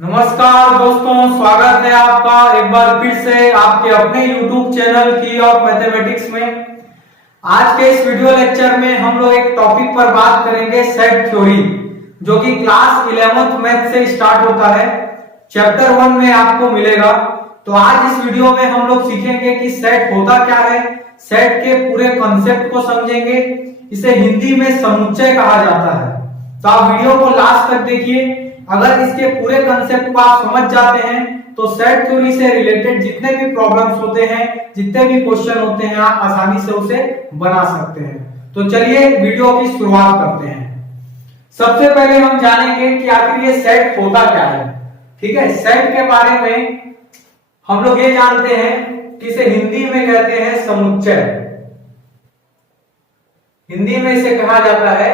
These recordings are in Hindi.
नमस्कार दोस्तों, स्वागत है आपका एक बार फिर से आपके अपने YouTube चैनल की ऑफ मैथमेटिक्स में। आज के इस वीडियो लेक्चर में हम लोग एक टॉपिक पर बात करेंगे सेट थ्योरी, जो कि क्लास 11th मैथ से स्टार्ट होता है, चैप्टर 1 में आपको मिलेगा। तो आज इस वीडियो में हम लोग सीखेंगे कि सेट होता क्या है, सेट के पूरे कॉन्सेप्ट को समझेंगे। इसे हिंदी में समुच्चय कहा जाता है। तो आप वीडियो को लास्ट तक देखिए। अगर इसके पूरे कंसेप्ट को आप समझ जाते हैं तो सेट थ्योरी से रिलेटेड जितने भी प्रॉब्लम्स होते हैं, जितने भी क्वेश्चन होते हैं, आप आसानी से उसे बना सकते हैं। तो चलिए वीडियो की शुरुआत करते हैं। सबसे पहले हम जानेंगे कि आखिर ये सेट होता क्या है। ठीक है, सेट के बारे में हम लोग ये जानते हैं कि इसे हिंदी में कहते हैं समुच्चय। हिंदी में इसे कहा जाता है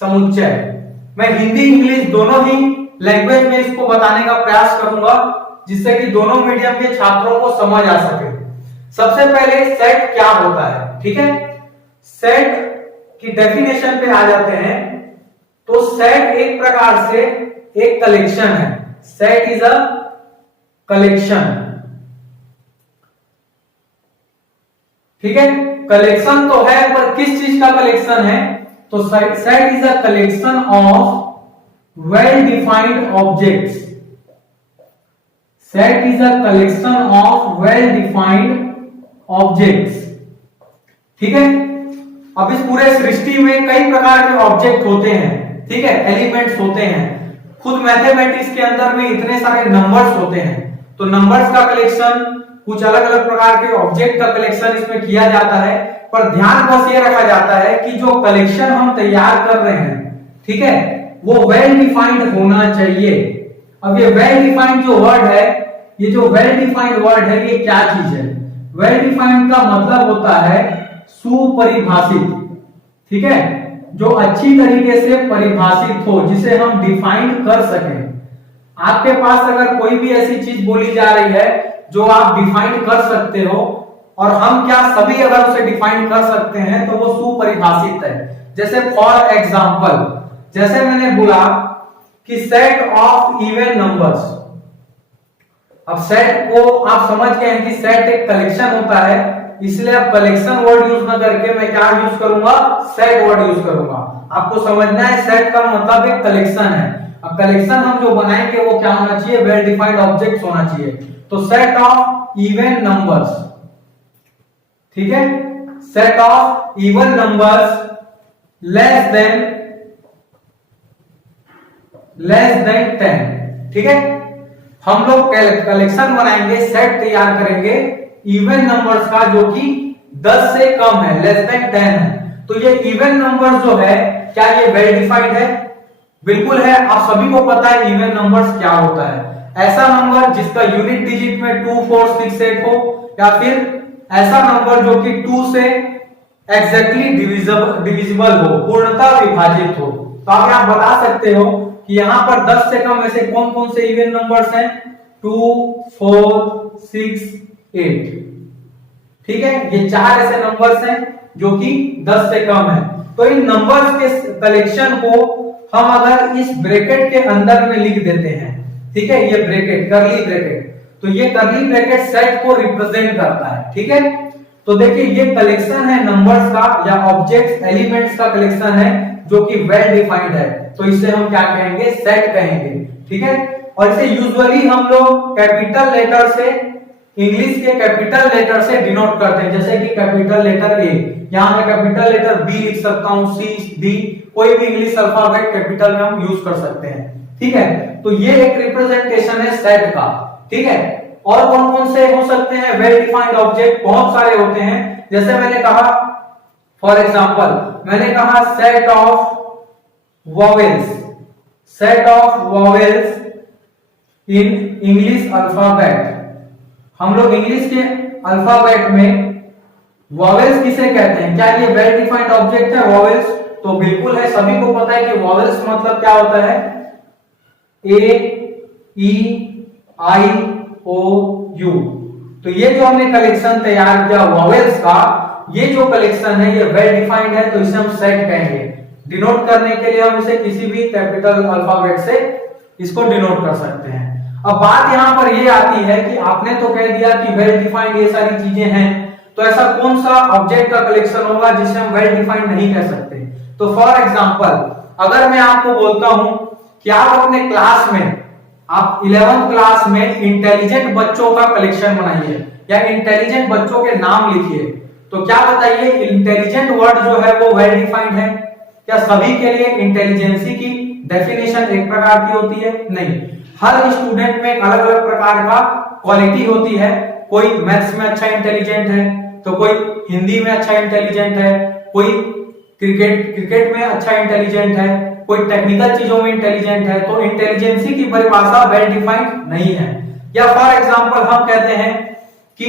समुच्चय। मैं हिंदी इंग्लिश दोनों ही लैंग्वेज में इसको बताने का प्रयास करूंगा, जिससे कि दोनों मीडियम के छात्रों को समझ आ सके। सबसे पहले सेट क्या होता है, ठीक है। सेट की डेफिनेशन पे आ जाते हैं। तो सेट एक प्रकार से एक कलेक्शन है। सेट इज अ कलेक्शन, ठीक है। कलेक्शन तो है, पर किस चीज का कलेक्शन है? तो set is a collection of well defined objects. Set is a collection of well defined objects, ठीक है। अब इस पूरे सृष्टि में कई प्रकार के ऑब्जेक्ट होते हैं, ठीक है, एलिमेंट्स होते हैं। खुद मैथमेटिक्स के अंदर में इतने सारे नंबर्स होते हैं, तो नंबर्स का कलेक्शन, कुछ अलग अलग प्रकार के ऑब्जेक्ट का कलेक्शन इसमें किया जाता है। पर ध्यान बस ये रखा जाता है कि जो कलेक्शन हम तैयार कर रहे हैं, ठीक है, वो वेल डिफाइंड होना चाहिए। अब ये वेल डिफाइंड जो वर्ड है, ये जो वेल डिफाइंड वर्ड है, ये क्या चीज है? वेल डिफाइंड का मतलब होता है सुपरिभाषित, ठीक है, जो अच्छी तरीके से परिभाषित हो, जिसे हम डिफाइन कर सकें। आपके पास अगर कोई भी ऐसी चीज बोली जा रही है जो आप डिफाइन कर सकते हो, और हम क्या सभी अगर उसे डिफाइन कर सकते हैं, तो वो सुपरिभाषित है। जैसे फॉर एग्जाम्पल, जैसे मैंने बोला कि सेट ऑफ इवन नंबर्स। अब सेट को आप समझ गए हैं कि सेट एक कलेक्शन होता है, इसलिए अब कलेक्शन वर्ड यूज न करके मैं क्या यूज करूंगा? सेट वर्ड यूज करूंगा। आपको समझना है सेट का मतलब एक कलेक्शन है। अब कलेक्शन हम जो बनाएंगे वो क्या होना चाहिए? वेल डिफाइंड ऑब्जेक्ट्स होना चाहिए। तो सेट ऑफ इवन नंबर्स, ठीक है, set of even numbers less than 10, ठीक है। हम लोग कलेक्शन बनाएंगे, सेट तैयार करेंगे इवन नंबर्स का, जो कि 10 से कम है, लेस देन 10 है। तो ये इवन नंबर जो है, क्या ये वेल डिफाइंड है? बिल्कुल है। आप सभी को पता है इवन नंबर्स क्या होता है। ऐसा नंबर जिसका यूनिट डिजिट में 2, 4, 6, 8 हो, या फिर ऐसा नंबर जो कि 2 से एग्जैक्टली डिविजिबल हो, पूर्णतः विभाजित हो। तो आप यहाँ बता सकते हो कि यहाँ पर 10 से कम ऐसे कौन कौन से इवन नंबर्स हैं? 2, 4, 6, 8, ठीक है। ये 4 ऐसे नंबर्स हैं जो कि 10 से कम है। तो इन नंबर्स के कलेक्शन को हम अगर इस ब्रैकेट के अंदर में लिख देते हैं, ठीक है, ये ब्रैकेट, करली ब्रैकेट, तो ये करली ब्रैकेट सेट को रिप्रेजेंट करता है, ठीक है। तो देखिए ये कलेक्शन है नंबर्स का या ऑब्जेक्ट्स, एलिमेंट्स का कलेक्शन है, जो कि वेल डिफाइंड है। तो इसे हम क्या कहेंगे? सेट कहेंगे, ठीक है। और इसे यूजुअली हम लोग कैपिटल लेटर से, इंग्लिश के कैपिटल लेटर से डिनोट करते हैं। जैसे कि कैपिटल लेटर ए, यहां मैं कैपिटल लेटर बी लिख सकता हूं, सी, डी, कोई भी इंग्लिश अल्फाबेट कैपिटल में हम यूज कर सकते हैं, ठीक है। तो ये एक रिप्रेजेंटेशन है सेट का, ठीक है। और कौन कौन से हो सकते हैं वेल डिफाइंड ऑब्जेक्ट? बहुत सारे होते हैं। जैसे मैंने कहा, फॉर एग्जांपल मैंने कहा set of vowels, set of vowels in English alphabet. हम लोग इंग्लिश के अल्फाबेट में वॉवेल्स किसे कहते हैं? क्या ये वेल डिफाइंड ऑब्जेक्ट है वॉवेल्स? तो बिल्कुल है। सभी को पता है कि वॉवेल्स मतलब क्या होता है? ए, ई, आई, ओ, यू। तो ये जो हमने कलेक्शन तैयार किया वॉवेल्स का, ये जो कलेक्शन है ये वेल डिफाइंड है, तो इसे हम सेट कहेंगे। डिनोट करने के लिए हम इसे किसी भी कैपिटल अल्फाबेट से इसको डिनोट कर सकते हैं। अब बात यहां पर ये आती है कि आपने तो कह दिया कि वेल डिफाइंड ये सारी चीजें हैं, तो ऐसा कौन सा ऑब्जेक्ट का कलेक्शन होगा जिसे हम वेल डिफाइंड नहीं कह सकते। तो फॉर एग्जांपल अगर मैं आपको बोलता हूं कि आप अपने क्लास में, आप 11th क्लास में इंटेलिजेंट बच्चों का कलेक्शन बनाइए या इंटेलिजेंट बच्चों के नाम लिखिए, तो क्या बताइए इंटेलिजेंट वर्ड जो है वो वेल डिफाइंड है क्या? सभी के लिए इंटेलिजेंसी की डेफिनेशन एक प्रकार की होती है? नहीं, हर स्टूडेंट में अलग अलग प्रकार का क्वालिटी होती है। कोई मैथ्स में अच्छा इंटेलिजेंट है, तो कोई हिंदी में अच्छा इंटेलिजेंट है, कोई क्रिकेट में अच्छा इंटेलिजेंट है, कोई टेक्निकल चीजों में इंटेलिजेंट है। तो इंटेलिजेंसी की परिभाषा वेल डिफाइंड नहीं है। या फॉर एग्जांपल हम कहते हैं कि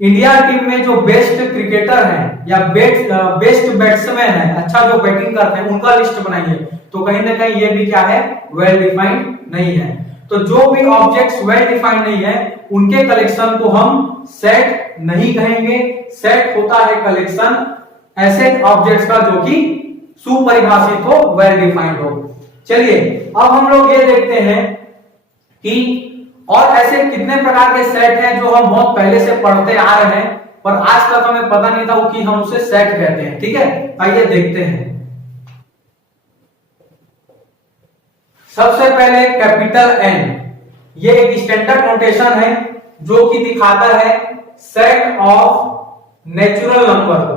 इंडिया टीम में जो बेस्ट क्रिकेटर हैं या बेस्ट बैट्समैन है, अच्छा जो बैटिंग करते हैं, उनका लिस्ट बनाइए, तो कहीं ना कहीं ये भी क्या है? वेल डिफाइंड नहीं है। तो जो भी ऑब्जेक्ट्स वेल डिफाइंड नहीं है उनके कलेक्शन को हम सेट नहीं कहेंगे। सेट होता है कलेक्शन ऐसे ऑब्जेक्ट्स का जो कि सुपरिभाषित हो, वेल डिफाइंड हो। चलिए अब हम लोग ये देखते हैं कि और ऐसे कितने प्रकार के सेट हैं जो हम बहुत पहले से पढ़ते आ रहे हैं पर आज तक हमें पता नहीं था कि हम उसे सेट कहते हैं। ठीक है, आइए देखते हैं। सबसे पहले कैपिटल एन, ये एक स्टैंडर्ड नोटेशन है जो कि दिखाता है सेट ऑफ नेचुरल नंबर को,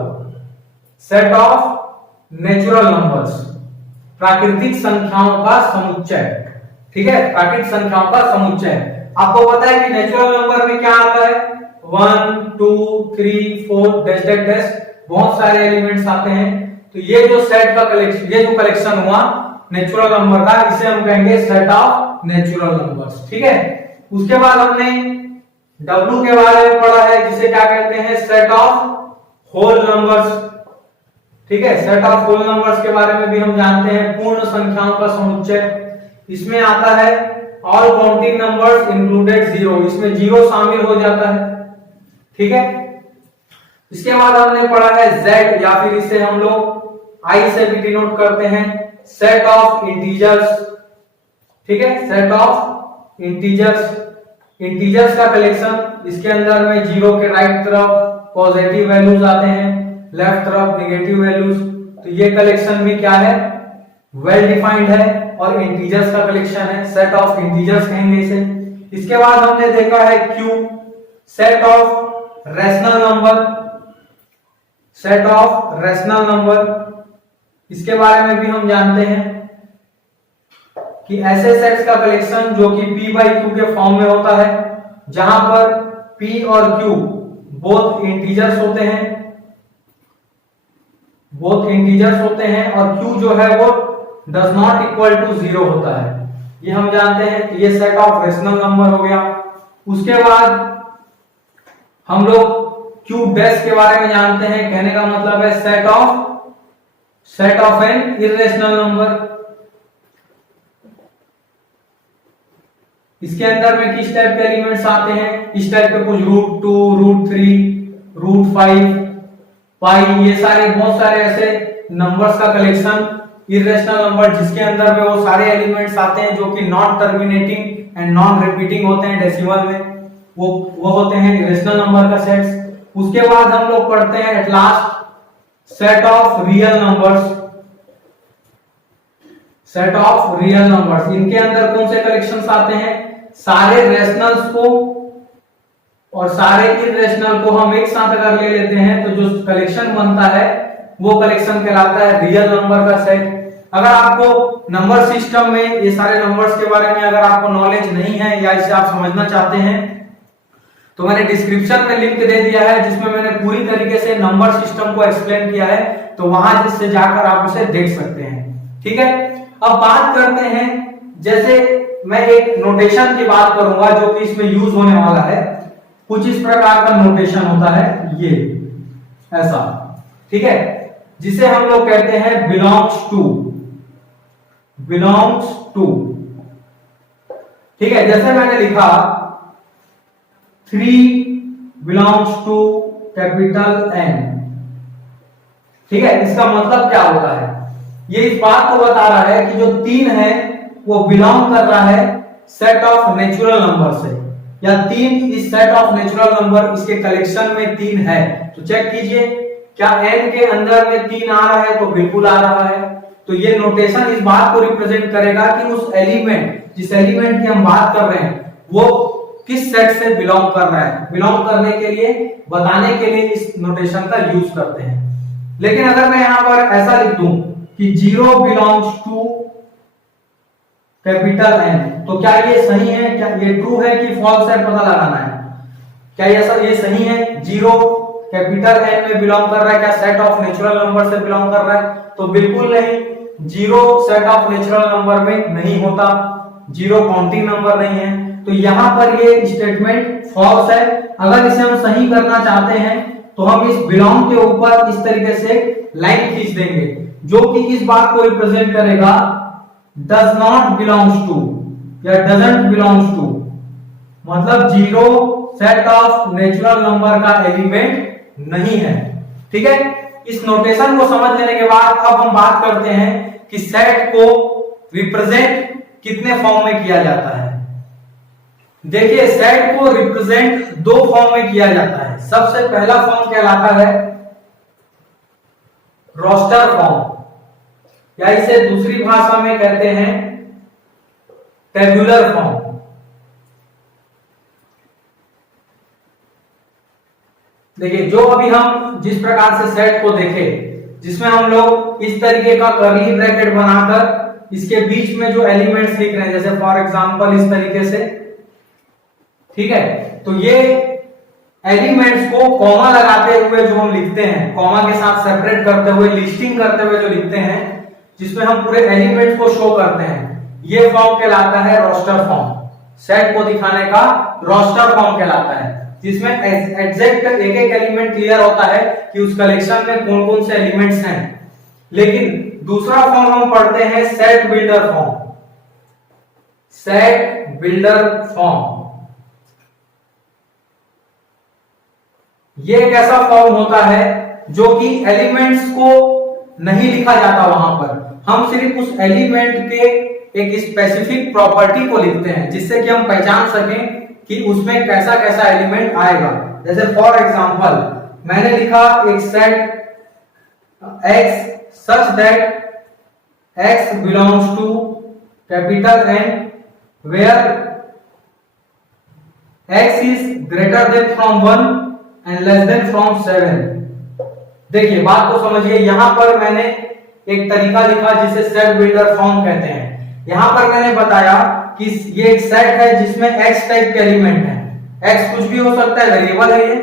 सेट ऑफ नेचुरल नंबर्स, प्राकृतिक संख्याओं का समुच्चय। ठीक है, प्राकृतिक संख्याओं का समुच्चय। आपको पता है कि नेचुरल नंबर में क्या आता है? 1 2 3 4 डैश डैश डैश, बहुत सारे एलिमेंट्स आते हैं। तो ये जो सेट का कलेक्शन, ये जो कलेक्शन हुआ नेचुरल नंबर का, इसे हम कहेंगे सेट ऑफ नेचुरल नंबर्स। ठीक है, उसके बाद हमने W के बारे में पढ़ा है जिसे क्या कहते हैं? Set of whole numbers. ठीक है, सेट ऑफ होल नंबर्स के बारे में भी हम जानते हैं, पूर्ण संख्याओं का समुच्चय। इसमें आता है ऑल काउंटिंग नंबर्स इंक्लूडेड 0, इसमें 0 शामिल हो जाता है। ठीक है, इसके बाद हमने पढ़ा है Z, या फिर इसे हम लोग I से भी डिनोट करते हैं, सेट ऑफ इंटीजर्स। ठीक है, सेट ऑफ इंटीजर्स, इंटीजर्स का कलेक्शन। इसके अंदर में 0 के राइट तरफ पॉजिटिव वैल्यूज आते हैं, लेफ्ट तरफ नेगेटिव वैल्यूज। तो ये कलेक्शन भी क्या है? वेल डिफाइंड है और इंटीजर्स का कलेक्शन है, सेट ऑफ इंटीजर्स कहेंगे इसे। इसके बाद हमने देखा है Q, set of rational number, set of rational number. इसके बारे में भी हम जानते हैं कि ऐसे सेट्स का कलेक्शन जो कि P/Q के फॉर्म में होता है, जहां पर P और Q बोथ इंटीजर्स होते हैं, बोथ इंटीजर्स होते हैं, और Q जो है वो डज नॉट इक्वल टू 0 होता है। ये हम जानते हैं, ये सेट ऑफ रैशनल नंबर हो गया। उसके बाद हम लोग Q डैश के बारे में जानते हैं, कहने का मतलब है set of an irrational number. इसके अंदर में किस टाइप के एलिमेंट्स आते हैं? इस टाइप के कुछ √2, √3, √5, पाई, ये सारे बहुत सारे ऐसे नंबर्स का कलेक्शन, इरेशनल नंबर जिसके अंदर में वो सारे एलिमेंट्स आते हैं जो कि non terminating and non repeating होते हैं डेसिमल में, वो होते हैं इरेशनल नंबर का सेट्स। उसके बाद हम लोग पढ़ते हैं at last set of real numbers, set of real numbers. इनके अंदर कौन से कलेक्शंस आते हैं? सारे रेशनल्स को और सारे इरेशनल को हम एक साथ अगर ले लेते हैं तो जो कलेक्शन बनता है वो कलेक्शन कहलाता है रियल नंबर का सेट। अगर आपको नंबर सिस्टम में ये सारे नंबर्स के बारे में अगर आपको नॉलेज नहीं है या इसे आप समझना चाहते हैं तो मैंने डिस्क्रिप्शन में लिंक दे दिया है जिसमें मैंने पूरी तरीके से नंबर सिस्टम को एक्सप्लेन किया है, तो वहां से जाकर आप उसे देख सकते हैं। ठीक है, अब बात करते हैं, जैसे मैं एक नोटेशन की बात करूंगा जो कि इसमें यूज होने वाला है। कुछ इस प्रकार का नोटेशन होता है, ये ऐसा, ठीक है, जिसे हम लोग कहते हैं बिलोंग्स टू। ठीक है, जैसे मैंने लिखा 3 बिलोंग्स टू कैपिटल N। ठीक है, इसका मतलब क्या होता है? ये इस बात को बता रहा है कि जो 3 है वो बिलोंग कर रहा है सेट ऑफ नेचुरल नंबर से, या 3 इस सेट ऑफ नेचुरल नंबर इसके कलेक्शन में 3 है। तो चेक कीजिए क्या n के अंदर में 3 आ रहा है, तो बिल्कुल आ रहा है। तो ये नोटेशन इस बात को रिप्रेजेंट करेगा कि उस एलिमेंट, जिस एलिमेंट की हम बात कर रहे हैं, वो किस सेट से बिलोंग कर रहा है। बिलोंग करने के लिए, बताने के लिए इस नोटेशन का यूज करते हैं। लेकिन अगर मैं यहां पर ऐसा लिख दूं कि 0 बिलोंग्स टू कैपिटल N, तो क्या ये सही है? क्या ये ट्रू है कि फॉल्स है, पता लगाना है। क्या ये सही है? 0 कैपिटल N में बिलोंग कर रहा है, क्या सेट ऑफ नेचुरल नंबर से बिलोंग कर रहा है? तो बिल्कुल नहीं, 0 सेट ऑफ नेचुरल नंबर में नहीं होता, 0 काउंटिंग नंबर नहीं है। तो यहां पर ये स्टेटमेंट फॉल्स है। अगर इसे हम सही करना चाहते हैं तो हम इस बिलोंग के ऊपर इस तरीके से लाइन खींच देंगे, जो कि इस बात को रिप्रेजेंट करेगा does not belongs to या doesn't belongs to, मतलब 0 सेट ऑफ नेचुरल नंबर का एलिमेंट नहीं है। ठीक है, इस नोटेशन को समझ लेने के बाद अब हम बात करते हैं कि सेट को रिप्रेजेंट कितने फॉर्म में किया जाता है। देखिए, सेट को रिप्रेजेंट 2 फॉर्म में किया जाता है। सबसे पहला फॉर्म कहलाता है रोस्टर फॉर्म, या इसे दूसरी भाषा में कहते हैं टेबुलर फॉर्म। देखिए, जो अभी हम जिस प्रकार से सेट को देखे, जिसमें हम लोग इस तरीके का कर्ली ब्रैकेट बनाकर इसके बीच में जो एलिमेंट्स लिख रहे हैं, जैसे फॉर एग्जांपल इस तरीके से, ठीक है, तो ये एलिमेंट्स को कॉमा लगाते हुए जो हम लिखते हैं, कॉमा के साथ सेपरेट करते हुए, लिस्टिंग करते हुए जो लिखते हैं, जिसमें हम पूरे एलिमेंट्स को शो करते हैं, ये फॉर्म कहलाता है रोस्टर फॉर्म। सेट को दिखाने का रोस्टर फॉर्म कहलाता है, जिसमें एग्जैक्ट एक एक एलिमेंट क्लियर होता है कि उस कलेक्शन में कौन कौन से एलिमेंट्स हैं। लेकिन दूसरा फॉर्म हम पढ़ते हैं set builder form. Set builder form ये एक ऐसा फॉर्म होता है जो कि एलिमेंट्स को नहीं लिखा जाता, वहां पर हम सिर्फ उस एलिमेंट के एक स्पेसिफिक प्रॉपर्टी को लिखते हैं, जिससे कि हम पहचान सकें कि उसमें कैसा कैसा एलिमेंट आएगा। जैसे फॉर एग्जांपल मैंने लिखा एक set x such that x belongs to capital N where x is greater than from 1 and less than from 7। देखिए, बात को समझिए, यहां पर मैंने एक तरीका लिखा जिसे सेट बिल्डर फॉर्म कहते हैं। यहां पर मैंने बताया कि ये एक सेट है जिसमें x टाइप के एलिमेंट है। x कुछ भी हो सकता है, वेरिएबल है ये,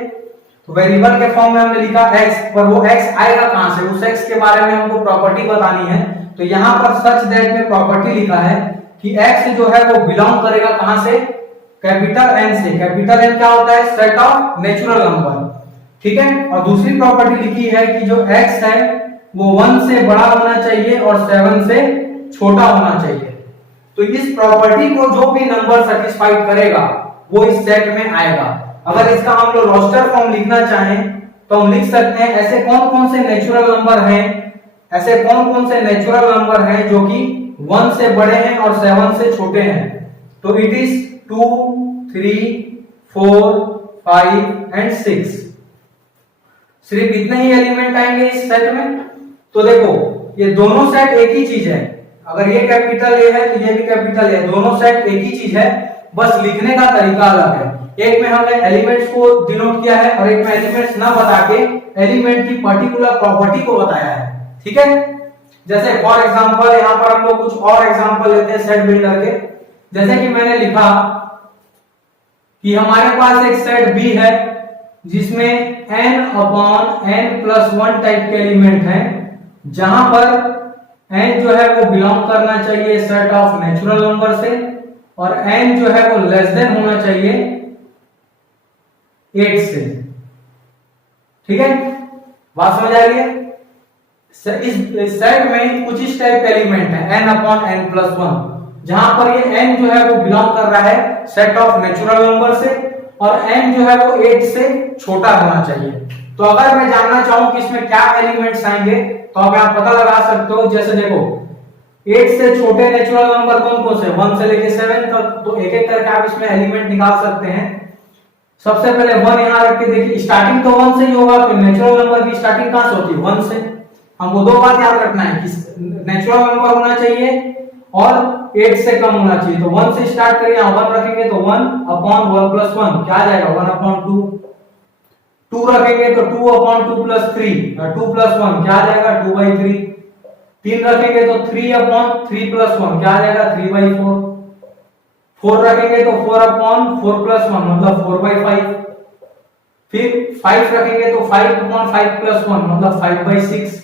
तो वेरिएबल के फॉर्म में हमने लिखा x, पर वो x आएगा कहां से, उस x के बारे में हमको प्रॉपर्टी बतानी है। तो यहां पर सच दैट में प्रॉपर्टी लिखा है कि x जो है वो बिलोंग करेगा कहां से, कैपिटल N से। कैपिटल N क्या होता है, सेट ऑफ नेचुरल नंबर, ठीक है। और दूसरी प्रॉपर्टी लिखी है कि जो x है वो 1 से बड़ा होना चाहिए और 7 से छोटा होना चाहिए। तो इस प्रॉपर्टी को जो भी नंबर सेटिस्फाइड करेगा वो इस सेट में आएगा। अगर इसका हम लोग रोस्टर फॉर्म लिखना चाहें तो हम लिख सकते हैं ऐसे कौन कौन से नेचुरल नंबर हैं, ऐसे कौन कौन से नेचुरल नंबर हैं जो कि 1 से बड़े हैं और 7 से छोटे हैं। तो इट इज 2, 3, 4, 5 एंड 6। सिर्फ इतने ही एलिमेंट आएंगे इस सेट में। तो देखो, ये दोनों सेट एक ही चीज है। अगर ये कैपिटल ए है तो ये भी कैपिटल ए, दोनों सेट एक ही चीज है, बस लिखने का तरीका अलग है। एक में हमने एलिमेंट्स को डिनोट किया है और एक में एलिमेंट्स ना बता के एलिमेंट की पर्टिकुलर प्रॉपर्टी को बताया है, ठीक है। जैसे फॉर एग्जांपल यहां पर हम लोग कुछ और एग्जांपल लेते हैं सेट बिल्डर के। जैसे कि मैंने लिखा कि हमारे पास एक सेट बी है जिसमें n/n+1 टाइप के एलिमेंट हैं, जहां पर n जो है वो बिलोंग करना चाहिए सेट ऑफ नेचुरल नंबर से और n जो है वो लेस देन होना चाहिए 8 से, ठीक है। बात समझ आ रही है। इस सेट में कुछ इस टाइप के एलिमेंट है n/n+1, जहां पर ये n जो है वो बिलोंग कर रहा है सेट ऑफ नेचुरल नंबर से और n जो है वो 8 से छोटा होना चाहिए। तो अगर मैं जानना चाहूं कि इसमें क्या एलिमेंट्स आएंगे तो आप यहां पता लगा सकते हो। जैसे देखो, 8 से छोटे नेचुरल नंबर कौन कौन से, 1 से लेके 7 तक, तो एक एक करके आप इसमें एलिमेंट निकाल सकते हैं। सबसे पहले 1 यहां रख के देखिए, स्टार्टिंग तो 1 से ही होगा, तो नेचुरल नंबर की स्टार्टिंग कहां से होती है, 1 से। हमको दो बात याद रखना है कि नेचुरल नंबर होना चाहिए और 8 से कम होना चाहिए। तो 1 से स्टार्ट करिए, 1 रखेंगे तो 1 अपॉन 1 प्लस 1 क्या आ जाएगा, 1 अपॉन 2। 2 रखेंगे तो 2 अपॉन 2 प्लस 3, 2 प्लस 1 क्या आ जाएगा, 2/3। 3 रखेंगे तो 3 अपॉन 3 प्लस 1 क्या आ जाएगा, 3/4। 4 रखेंगे तो 4 अपॉन 4 प्लस 1 मतलब 4/5। फिर 5 रखेंगे तो 5 अपॉन 5 प्लस 1 मतलब 5/6।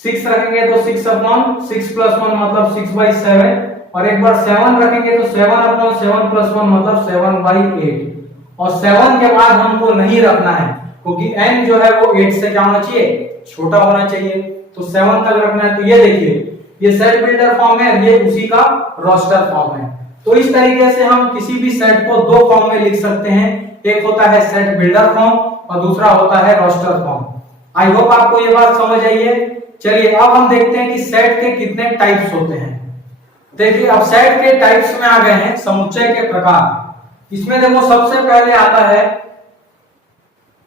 6 रखेंगे तो 6 अपॉन 6 प्लस 1 मतलब 6/7। और एक बार 7 रखेंगे तो 7 अपॉन 7 प्लस 1 मतलब 7/8। और 7 के बाद हमको नहीं रखना है क्योंकि n जो है वो 8 से क्या होना चाहिए, छोटा होना चाहिए, तो 7 तक रखना है। तो ये देखिए, ये सेट बिल्डर फॉर्म है, ये उसी का रोस्टर फॉर्म है। तो इस तरीके से हम किसी भी सेट को दो फॉर्म में लिख सकते हैं, एक होता है सेट बिल्डर फॉर्म और दूसरा होता है रोस्टर फॉर्म। आई होप आपको ये बात समझ आई है। चलिए अब हम देखते हैं कि सेट के कितने टाइप्स होते हैं। देखिए अब सेट के टाइप्स में आ गए हैं समुच्चय के प्रकार। इसमें देखो सबसे पहले आता है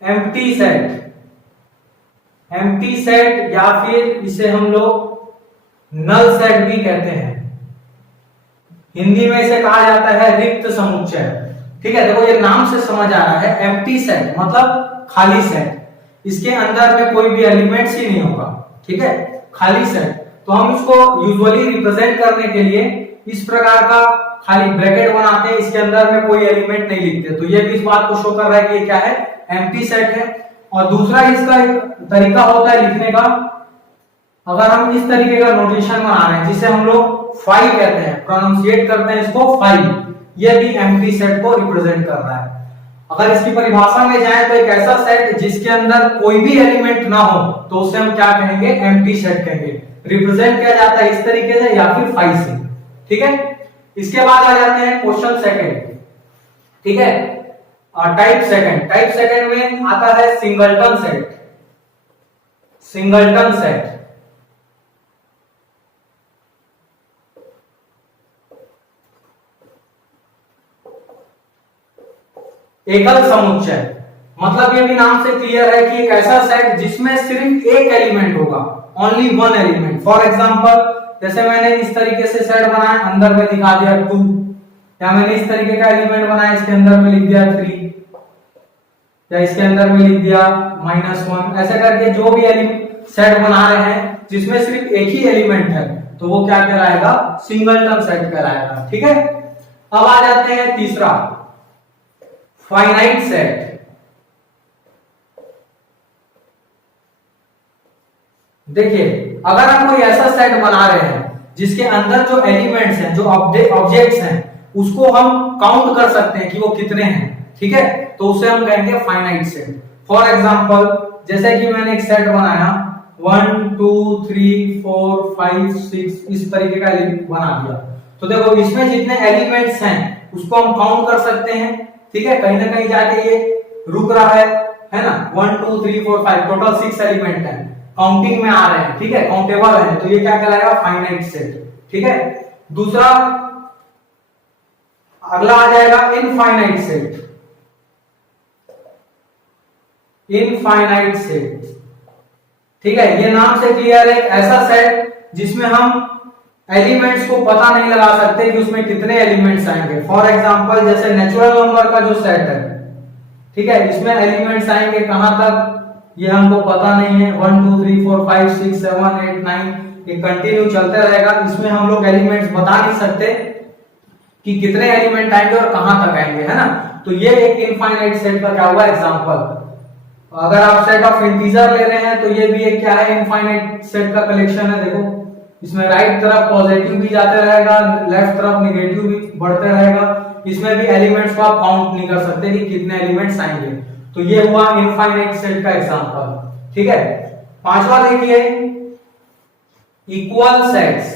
एम्प्टी सेट। एम्प्टी सेट या फिर इसे हम लोग नल सेट भी कहते हैं, हिंदी में इसे कहा जाता है रिक्त समुच्चय। ठीक है, देखो ये नाम से समझ आ रहा है, एम्प्टी सेट मतलब खाली सेट, इसके अंदर में कोई भी एलिमेंट्स ही नहीं होगा। ठीक है, खाली सेट। तो हम इसको यूजुअली रिप्रेजेंट करने के लिए इस प्रकार का खाली ब्रैकेट बनाते हैं, इसके अंदर में कोई एलिमेंट नहीं लिखते। तो ये भी इस बात को शो कर रहा है कि ये क्या है, एम्प्टी सेट है। और दूसरा इसका एक तरीका होता है लिखने का, अगर हम इस तरीके का नोटेशन बना रहे हैं जिसे हम लोग फाई कहते हैं, प्रोनाउंसिएट करते हैं इसको फाई, ये भी एम्प्टी सेट को रिप्रेजेंट कर रहा है। अगर इसकी परिभाषा में जाए तो एक ऐसा सेट जिसके अंदर कोई भी एलिमेंट ना हो तो उसे हम क्या कहेंगे, एम्प्टी सेट कहेंगे। रिप्रेजेंट किया जाता है इस तरीके से या फिर फाई से। ठीक है, इसके बाद आ जाते हैं क्वेश्चन सेकंड। ठीक है, टाइप सेकंड। टाइप सेकंड में आता है सिंगलटन सेट। सिंगलटन सेट एकल समुच्चय, मतलब ये भी नाम से क्लियर है कि एक ऐसा सेट जिसमें सिर्फ एक एलिमेंट होगा, only one element. For example जैसे मैंने इस तरीके से सेट बनाया, अंदर में दिखा दिया 2, या मैंने इस तरीके का एलिमेंट बनाया, इसके अंदर में लिख दिया 3, या इसके अंदर में लिख दिया -1। ऐसे करके जो भी सेट बना रहे हैं जिसमें सिर्फ एक ही एलिमेंट है तो वो क्या कहलाएगा, सिंगलटन सेट कहलाएगा। ठीक है, अब आ जाते हैं तीसरा, फाइनाइट सेट। देखिए अगर हम कोई ऐसा सेट बना रहे हैं जिसके अंदर जो एलिमेंट्स हैं, जो ऑब्जेक्ट्स हैं, उसको हम काउंट कर सकते हैं कि वो कितने हैं। ठीक है, तो उसे हम कहेंगे फाइनाइट सेट। फॉर एग्जांपल जैसे कि मैंने एक सेट बनाया 1 2 3 4 5 6 इस तरीके का बना दिया, तो देखो इसमें जितने एलिमेंट्स हैं उसको हम काउंट कर सकते हैं। ठीक है, कहीं ना कहीं जाके ये रुक रहा है ना, 1 2 3 4 5 टोटल 6 एलिमेंट है, काउंटिंग में आ रहे हैं। ठीक है, काउंटेबल है, तो ये क्या कहलाएगा, फाइनाइट सेट। ठीक है, दूसरा अगला आ जाएगा इनफाइनाइट सेट। इनफाइनाइट सेट, ठीक है, ये नाम से क्लियर है, ऐसा सेट जिसमें हम एलिमेंट्स को पता नहीं लगा सकते कि उसमें कितने एलिमेंट्स आएंगे। फॉर एग्जांपल जैसे नेचुरल नंबर का जो सेट है, ठीक है, इसमें एलिमेंट्स आएंगे कहां तक ये हमको पता नहीं है, 1 2 3 4 5 6 7 8 9 ये कंटिन्यू चलते रहेगा। इसमें हम लोग एलिमेंट्स बता नहीं सकते कि कितने एलिमेंट आएंगे और कहां तक आएंगे, है ना। तो ये एक इनफाइनाइट सेट का क्या हुआ एग्जांपल। अगर आप सेट ऑफ इंटीजर ले रहे हैं तो ये भी एक क्या है, इनफाइनाइट सेट का कलेक्शन है। देखो इसमें राइट तरफ पॉजिटिव भी जाते रहेगा, लेफ्ट तरफ नेगेटिव भी बढ़ते रहेगा। इसमें भी एलिमेंट्स को आप काउंट नहीं कर सकते कि कितने एलिमेंट्स आएंगे। तो ये हुआ इनफाइनाइट सेट का एग्जांपल। ठीक है, पांचवा देखिए इक्वल सेट्स।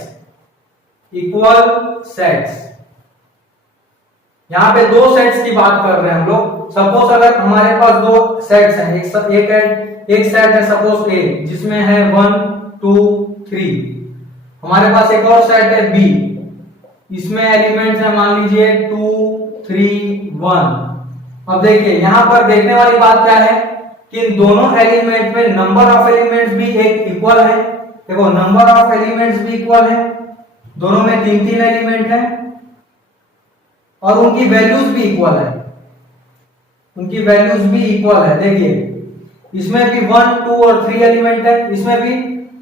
इक्वल सेट्स, यहां पे दो सेट्स की बात कर रहे हैं हम लोग। सपोज अगर हमारे पास दो सेट्स हैं, एक सेट है सपोज ए जिसमें है 1 2 3, हमारे पास एक और सेट है बी, इसमें एलिमेंट्स है मान लीजिए 2 3 1। अब देखिए यहां पर देखने वाली बात क्या है कि इन दोनों एलिमेंट में नंबर ऑफ एलिमेंट्स भी एक इक्वल है। देखो नंबर ऑफ एलिमेंट्स भी इक्वल है, दोनों में 3 एलिमेंट है और उनकी वैल्यूज भी इक्वल है, उनकी वैल्यूज भी इक्वल है। देखिए इसमें भी 1 2 और 3 एलिमेंट है, इसमें भी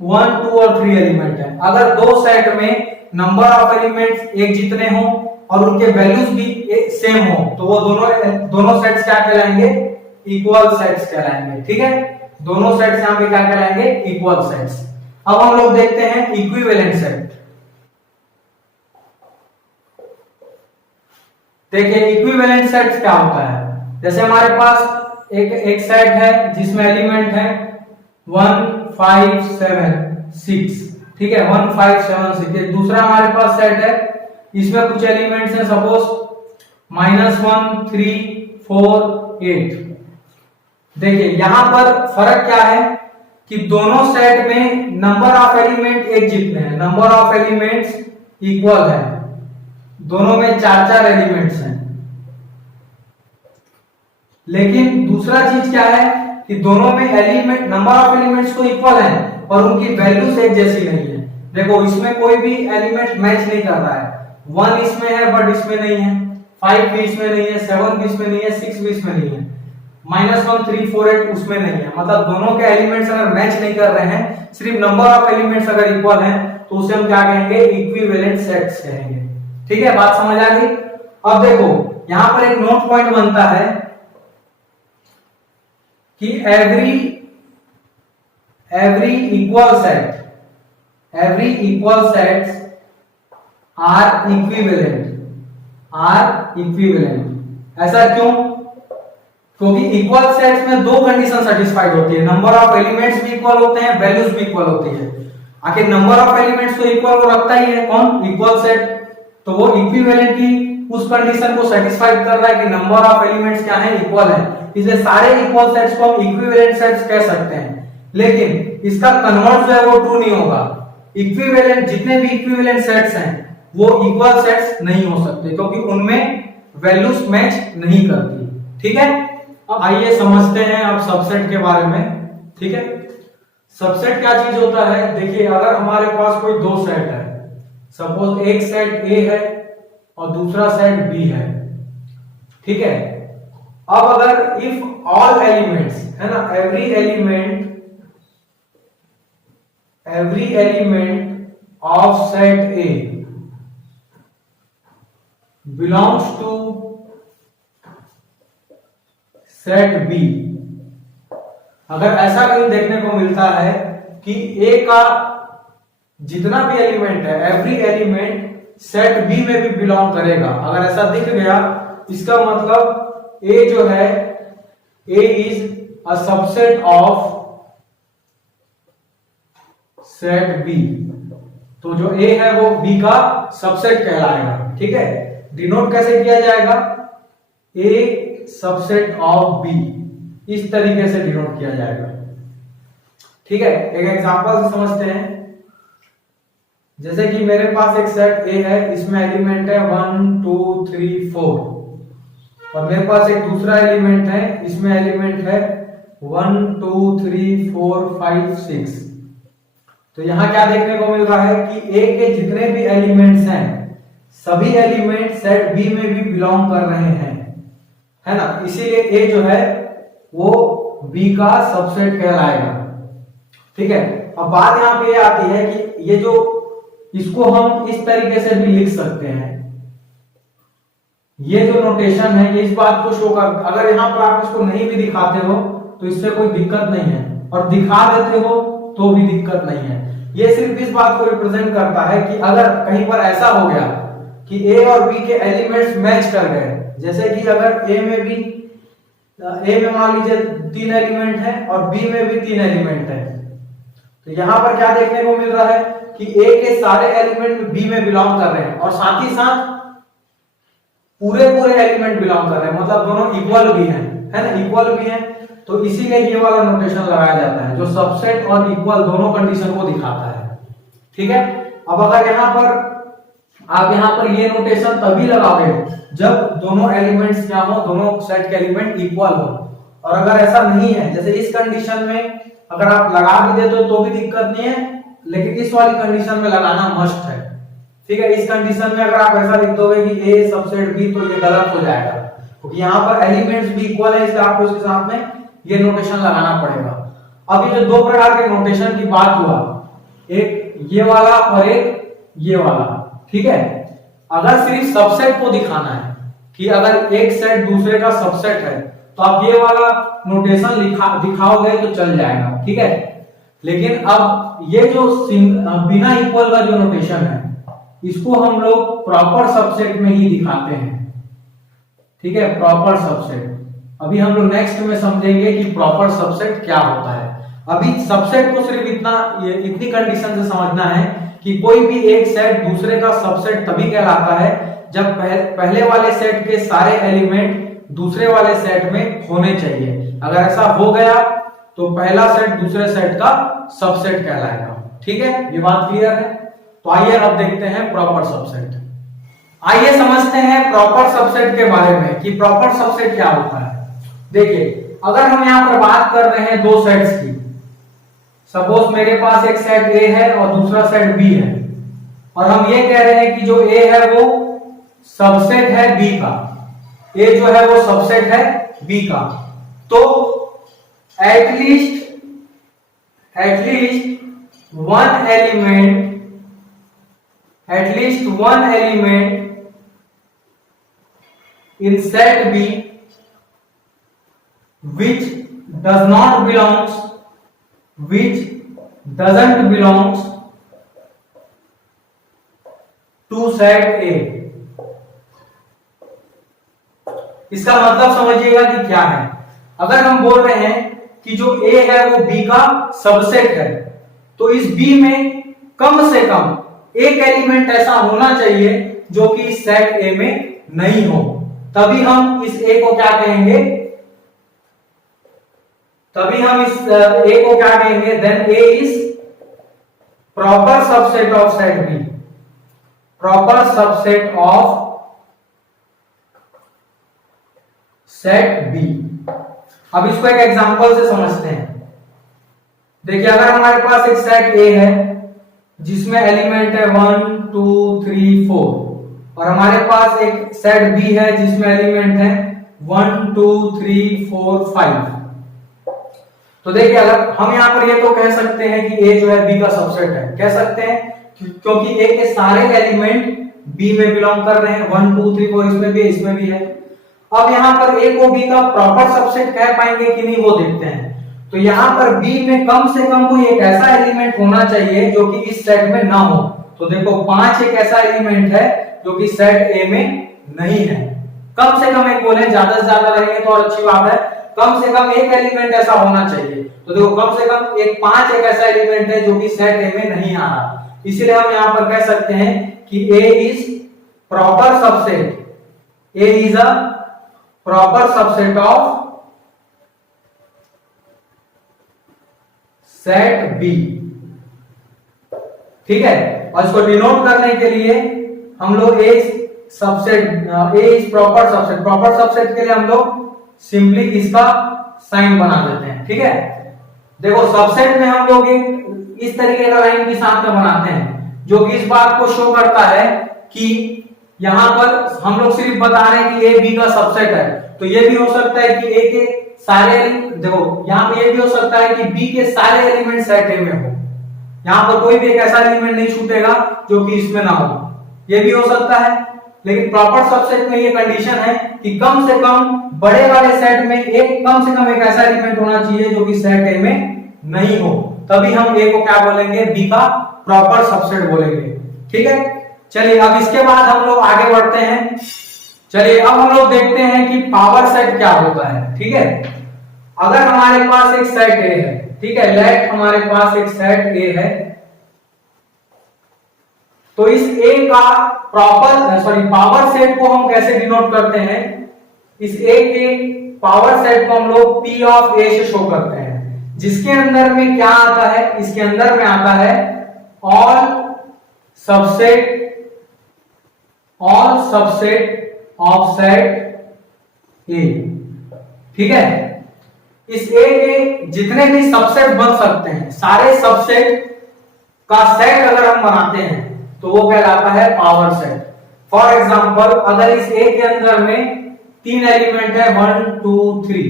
1 2 और 3 एलिमेंट है। अगर दो सेट में नंबर ऑफ एलिमेंट्स एक जितने हो और उनके वैल्यूज भी सेम हो तो वो दोनों सेट्स क्या कहलाएंगे, इक्वल सेट्स कहलाएंगे। ठीक है, दोनों सेट्स यहां पे क्या कहलाएंगे, इक्वल सेट्स। अब हम लोग देखते हैं इक्विवेलेंट सेट। देखिए इक्विवेलेंट सेट्स क्या होता है, जैसे हमारे पास एक सेट है जिसमें एलिमेंट है 1 5 7 6। ठीक है, 1 5 7 6। दूसरा हमारे पास सेट है, इसमें कुछ एलिमेंट्स हैं सपोज -1 3 4 8। देखिए यहां पर फर्क क्या है कि दोनों सेट में नंबर ऑफ एलिमेंट एक जितने हैं, नंबर ऑफ एलिमेंट्स इक्वल है, दोनों में 4 एलिमेंट्स हैं। लेकिन दूसरा चीज क्या है कि दोनों में एलिमेंट नंबर ऑफ एलिमेंट्स तो इक्वल है और उनकी वैल्यूज एक जैसी नहीं है। देखो इसमें कोई भी एलिमेंट मैच नहीं कर रहा है, 1 इसमें है बट इसमें नहीं है, 5 भी इसमें नहीं है, 7 भी इसमें नहीं है, 6 भी इसमें नहीं है, -1 3 4 8 उसमें नहीं है। मतलब दोनों के एलिमेंट्स अगर मैच नहीं कर रहे हैं, सिर्फ नंबर ऑफ एलिमेंट्स अगर इक्वल हैं तो उसे हम क्या कहेंगे, इक्विवेलेंट सेट्स कहेंगे। ठीक है, बात समझ आ गई। अब देखो यहां पर एक नोट पॉइंट बनता है कि every equal sets are equivalent। ऐसा क्यों? क्योंकि इक्वल सेट्स में दो कंडीशन सेटिस्फाइड होती है, नंबर ऑफ एलिमेंट्स भी इक्वल होते हैं, वैल्यूज भी इक्वल होती है। आखिर नंबर ऑफ एलिमेंट्स तो इक्वल वो रखता ही है, कौन, इक्वल सेट। तो वो इक्विवेलेंट की उस कंडीशन को सेटिस्फाइड कर रहा है कि नंबर ऑफ एलिमेंट्स क्या है, इक्वल है, इसलिए सारे इक्वल सेट्स को हम इक्विवेलेंट सेट्स कह सकते हैं। लेकिन इसका कन्वर्ट जो है वो ट्रू नहीं होगा। इक्विवेलेंट जितने भी इक्विवेलेंट सेट्स हैं वो इक्वल सेट्स नहीं हो सकते क्योंकि उनमें वैल्यूज मैच नहीं करती। ठीक है, अब आइए समझते हैं अब सबसेट के बारे में। ठीक है, सबसेट क्या चीज होता है, देखिए अगर हमारे पास कोई दो सेट है, सपोज एक सेट ए है और दूसरा सेट बी है। ठीक है, अब अगर इफ ऑल एलिमेंट्स है ना, every element of set A belongs to set B, अगर ऐसा कहीं देखने को मिलता है कि ए का जितना भी एलिमेंट है, एवरी एलिमेंट सेट बी में भी बिलोंग करेगा, अगर ऐसा दिख गया, इसका मतलब ए जो है, A is a subset of set B. तो जो ए है वो बी का सबसेट कहलाएगा। ठीक है, डिनोट कैसे किया जाएगा, ए सबसेट ऑफ बी, इस तरीके से डिनोट किया जाएगा। ठीक है, एक एग्जांपल से समझते हैं। जैसे कि मेरे पास एक सेट ए है, इसमें एलिमेंट है 1 2 3 4 और मेरे पास एक दूसरा एलिमेंट है, इसमें एलिमेंट है 1 2 3 4 5 6। तो यहां क्या देखने को मिल रहा है कि ए के जितने भी एलिमेंट्स हैं सभी एलिमेंट सेट बी में भी बिलोंग कर रहे हैं, है ना, इसीलिए ए जो है वो बी का सबसेट कहलाएगा। ठीक है, अब बात यहां पे आती है कि ये जो, इसको हम इस तरीके से भी लिख सकते हैं, ये जो नोटेशन है ये इस बात को शो कर, अगर यहां पर आप इसको नहीं भी दिखाते हो तो इससे कोई दिक्कत नहीं है, और दिखा देते हो तो भी दिक्कत नहीं है। ये सिर्फ इस बात को रिप्रेजेंट करता है कि अगर कहीं पर ऐसा हो गया कि ए और बी के एलिमेंट्स मैच कर गए, जैसे कि अगर ए में मान लीजिए 3 एलिमेंट है और बी में भी 3 एलिमेंट है, तो यहां पर क्या देखने को मिल रहा है कि ए के सारे एलिमेंट बी में बिलोंग कर रहे हैं और साथ ही साथ पूरे एलिमेंट बिलोंग कर रहे हैं, मतलब दोनों इक्वल भी हैं, है ना, इक्वल भी हैं। तो इसीलिए ये वाला नोटेशन लगाया जाता है जो सबसेट और इक्वल दोनों कंडीशन को दिखाता है। ठीक है, अब अगर यहाँ पर आप यहाँ पर ये नोटेशन तभी लगाओगे जब दोनों एलिमेंट्स क्या हो, दोनों सेट के एलिमेंट इक्वल हो। और अगर ऐसा नहीं है, जैसे इस कंडीशन में अगर आप लगा भी देते हो तो भी दिक्कत नहीं है, लेकिन इस वाली कंडीशन में लगाना मस्ट है। ठीक है, इस कंडीशन में अगर आप ऐसा लिख दोगे कि A सबसेट B, तो ये गलत हो जाएगा, क्योंकि यहाँ पर एलिमेंट्स भी इक्वल है, इसलिए आपको इसके साथ में ये नोटेशन लगाना पड़ेगा। अब ये जो दो प्रकार के नोटेशन की बात हुआ, एक ये वाला और एक ये वाला, ठीक है। अगर सिर्फ सबसेट को दिखाना है कि अगर एक सेट दूसरे का सबसेट है, तो आप ये वाला नोटेशन दिखाओगे तो चल जाएगा, ठीक है। लेकिन अब ये जो बिना इक्वल का जो नोटेशन है, इसको हम लोग प्रॉपर सबसेट में ही दिखाते हैं, ठीक है, प्रॉपर सबसेट। अभी हम लोग नेक्स्ट में समझेंगे कि प्रॉपर सबसेट क्या होता है। अभी सबसेट को सिर्फ इतनी कंडीशन से समझना है कि कोई भी एक सेट दूसरे का सबसेट तभी कहलाता है जब पहले वाले सेट के सारे एलिमेंट दूसरे वाले सेट में होने चाहिए। अगर ऐसा हो गया तो पहला सेट दूसरे सेट का सबसेट कहलाएगा, ठीक है, ये बात क्लियर है। तो आइए अब देखते हैं प्रॉपर सबसेट। आइए समझते हैं प्रॉपर सबसेट के बारे में कि प्रॉपर सबसेट क्या होता है। देखिए, अगर हम यहाँ पर बात कर रहे हैं दो सेट्स की, सपोज मेरे पास एक सेट A है और दूसरा सेट B है, और हम ये कह रहे हैं कि जो A है वो सबसेट है B का, A जो है वो सबसेट है B का, तो at least one element in set B which doesn't belongs to set A। इसका मतलब समझिएगा कि क्या है। अगर हम बोल रहे हैं कि जो A है वो B का सबसेट है, तो इस B में कम से कम एक एलिमेंट ऐसा होना चाहिए जो कि इस सेट A में नहीं हो, तभी हम इस A को क्या कहेंगे, then A is proper subset of set B, proper subset of set B। अब इसको एक एग्जांपल से समझते हैं। देखिए, अगर हमारे पास एक सेट A है जिसमें एलिमेंट है 1 2 3 4, और हमारे पास एक सेट B है जिसमें एलिमेंट है 1 2 3 4 5। तो देखिए, अगर हम यहां पर ये तो कह सकते हैं कि A जो है B का सबसेट है, कह सकते हैं क्योंकि A के सारे एलिमेंट B में बिलोंग कर रहे हैं, 1 2 3 4 इसमें भी है। अब यहां पर A को B का प्रॉपर सबसेट कह पाएंगे कि नहीं, वो देखते हैं। तो यहां पर B में कम से कम कोई एक ऐसा एलिमेंट होना चाहिए जो कि इस सेट में ना हो। तो देखो, 5 एक ऐसा एलिमेंट है जो कि सेट A में नहीं है। कम से कम एक बोले, ज्यादा से ज्यादा रहेंगे तो और अच्छी बात है, कम से कम एक एलिमेंट ऐसा होना चाहिए। तो देखो, कम से कम 5 एक ऐसा एलिमेंट है जो कि सेट A में नहीं आ रहा, इसलिए हम यहां पर कह सकते हैं कि A is proper subset, A is a proper subset of set B, ठीक है। और इसको डिनोट करने के लिए हम लोग A इज प्रॉपर सबसेट के लिए हम लोग सिंपली इसका साइन बना देते हैं, ठीक है। देखो, सबसेट में हम लोग एक इस तरीके का लाइन के साथ में बनाते हैं जो कि इस बात को शो करता है कि यहां पर हम लोग सिर्फ बता रहे हैं कि A B का सबसेट है। तो ये भी हो सकता है कि A के सारे, देखो यहां पे ये भी हो सकता है कि B के सारे एलिमेंट सेट A में हो, यहां पर कोई भी एक ऐसा एलिमेंट नहीं छूटेगा जो कि इसमें ना हो, ये भी हो सकता है। लेकिन प्रॉपर सबसेट में ये कंडीशन है कि कम से कम बड़े वाले सेट में कम से कम एक ऐसा एलिमेंट होना चाहिए जो कि सेट A में नहीं हो, तभी हम A को क्या बोलेंगे, B का प्रॉपर सबसेट बोलेंगे, ठीक है। चलिए, अब इसके बाद हम लोग आगे बढ़ते हैं। चलिए, अब हम लोग देखते हैं कि पावर सेट क्या होता है, ठीक है। अगर हमारे पास एक सेट A है, ठीक है, लेट हमारे पास एक सेट A है, तो इस A का पावर सेट को हम कैसे डिनोट करते हैं, इस A के पावर सेट को हम लोग P ऑफ A से शो करते हैं, जिसके अंदर में क्या आता है, इसके अंदर में आता है all subset all subset of set ए। ठीक है, इस ए के जितने भी सबसेट बन सकते हैं, सारे सबसेट का सेट अगर हम बनाते हैं तो वो कहलाता है पावर सेट। फॉर एग्जांपल, अगर इस ए के अंदर में 3 एलिमेंट है 1 2 3,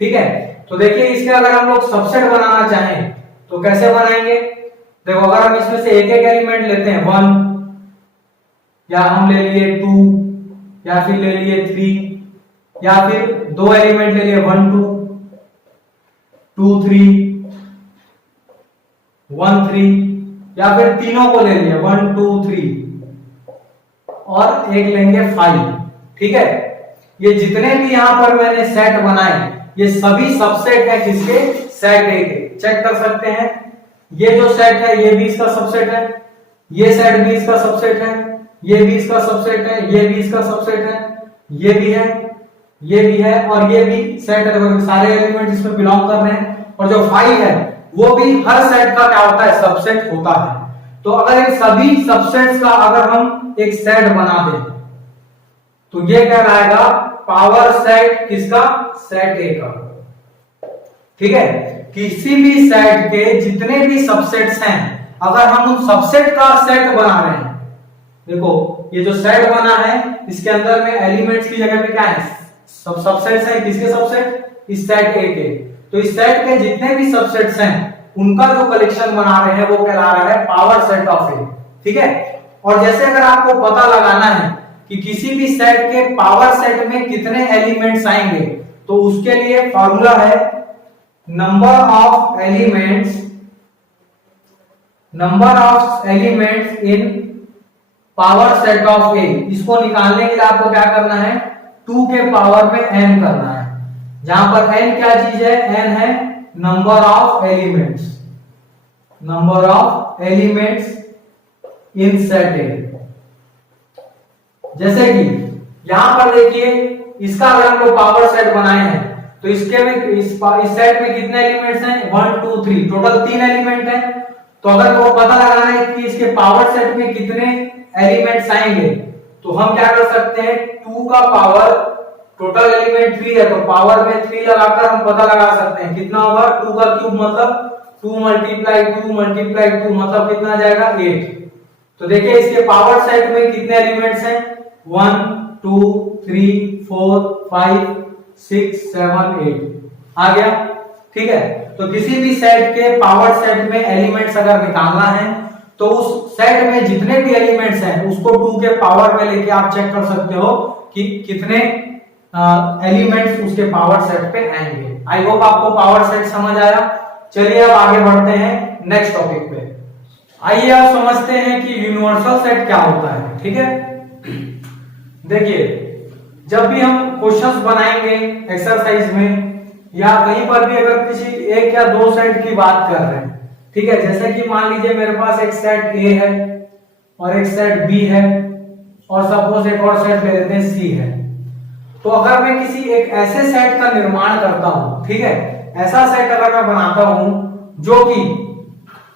ठीक है, तो देखिए इसके अगर हम लोग सबसेट बनाना चाहें तो कैसे बनाएंगे। देखो, अगर हम इसमें से एक एक एलिमेंट लेते हैं 1, या हम ले लिए 2, या फिर ले लिए 3, या फिर 2 एलिमेंट ले लिए 1 2 2 3 1 3, या फिर तीनों को ले लिया 1 2 3 और एक लेंगे 5। ठीक है, ये जितने भी यहां पर मैंने सेट बनाए ये सभी सबसेट है किसके, सेट ए के। चेक कर सकते हैं, ये जो सेट है ये भी इसका सबसेट है, ये सेट भी इसका सबसेट है, ये भी इसका सबसेट है, ये भी इसका सबसेट है, ये भी है, ये भी है, और ये भी सेट है। सारे एलिमेंट इसमें बिलोंग कर रहे हैं। और जो 5 है वो भी हर सेट का क्या होता है, सबसेट होता है। तो अगर इन सभी सबसेट्स का अगर हम एक सेट बना दें तो ये कहलाएगा पावर सेट किसका, सेट ए का। ठीक है, किसी भी सेट के जितने भी सबसेट्स हैं अगर हम उन सबसेट का सेट बना रहे हैं, देखो ये जो सेट बना है इसके अंदर में एलिमेंट्स की जगह पे क्या है, सब सबसेट्स हैं। किसके सबसेट, इस सेट ए के। तो इस सेट के जितने भी सबसेट्स हैं उनका जो कलेक्शन बना रहे हैं वो कहला रहा है पावर सेट ऑफ ए। ठीक है, और जैसे अगर आपको पता लगाना है कि किसी भी सेट के पावर सेट में कितने एलिमेंट्स आएंगे तो उसके लिए फॉर्मूला है number of elements in power set of A. इसको निकालने के लिए आपको क्या करना है, 2 के पावर में n करना है, जहां पर n क्या चीज है, n है number of elements in set ए। जैसे कि यहां पर देखिए इसका अगर हम लोग पावर सेट बनाए हैं तो इसके में इस सेट में कितने एलिमेंट्स हैं, 1 2 3, टोटल 3 एलिमेंट हैं। तो अगर वो पता लगाना है कि इसके पावर सेट में कितने एलिमेंट्स आएंगे तो हम क्या कर सकते हैं, 2 का पावर, टोटल एलिमेंट 3 है तो पावर में 3 लगाकर हम पता लगा सकते हैं कितना होगा, 2 का क्यूब मतलब 2 मल्टीप्लाई 2 मतलब कितना आ जाएगा, 8। तो देखिए इसके पावर सेट में कितने एलिमेंट्स हैं, 1 2 3 4 5 6 7 8 आ गया। ठीक है, तो किसी भी सेट के पावर सेट में एलिमेंट्स अगर निकालना है तो उस सेट में जितने भी एलिमेंट्स हैं उसको 2 के पावर में लेके आप चेक कर सकते हो कि कितने एलिमेंट्स उसके पावर सेट पे आएंगे। आई होप आपको पावर सेट समझ आया। चलिए अब आगे बढ़ते हैं नेक्स्ट टॉपिक पे। आइए आप समझते हैं कि यूनिवर्सल सेट क्या होता है। ठीक है, देखिए जब भी हम क्वेश्चंस बनाएंगे एक्सरसाइज में या कहीं पर भी अगर किसी एक या दो सेट की बात कर रहे हैं, ठीक है, जैसे कि मान लीजिए मेरे पास एक सेट ए है और एक सेट बी है और सपोज एक और सेट ले लेते हैं सी है। तो अगर मैं किसी एक ऐसे सेट का निर्माण करता हूं, ठीक है, ऐसा सेट अगर मैं बनाता हूं जो कि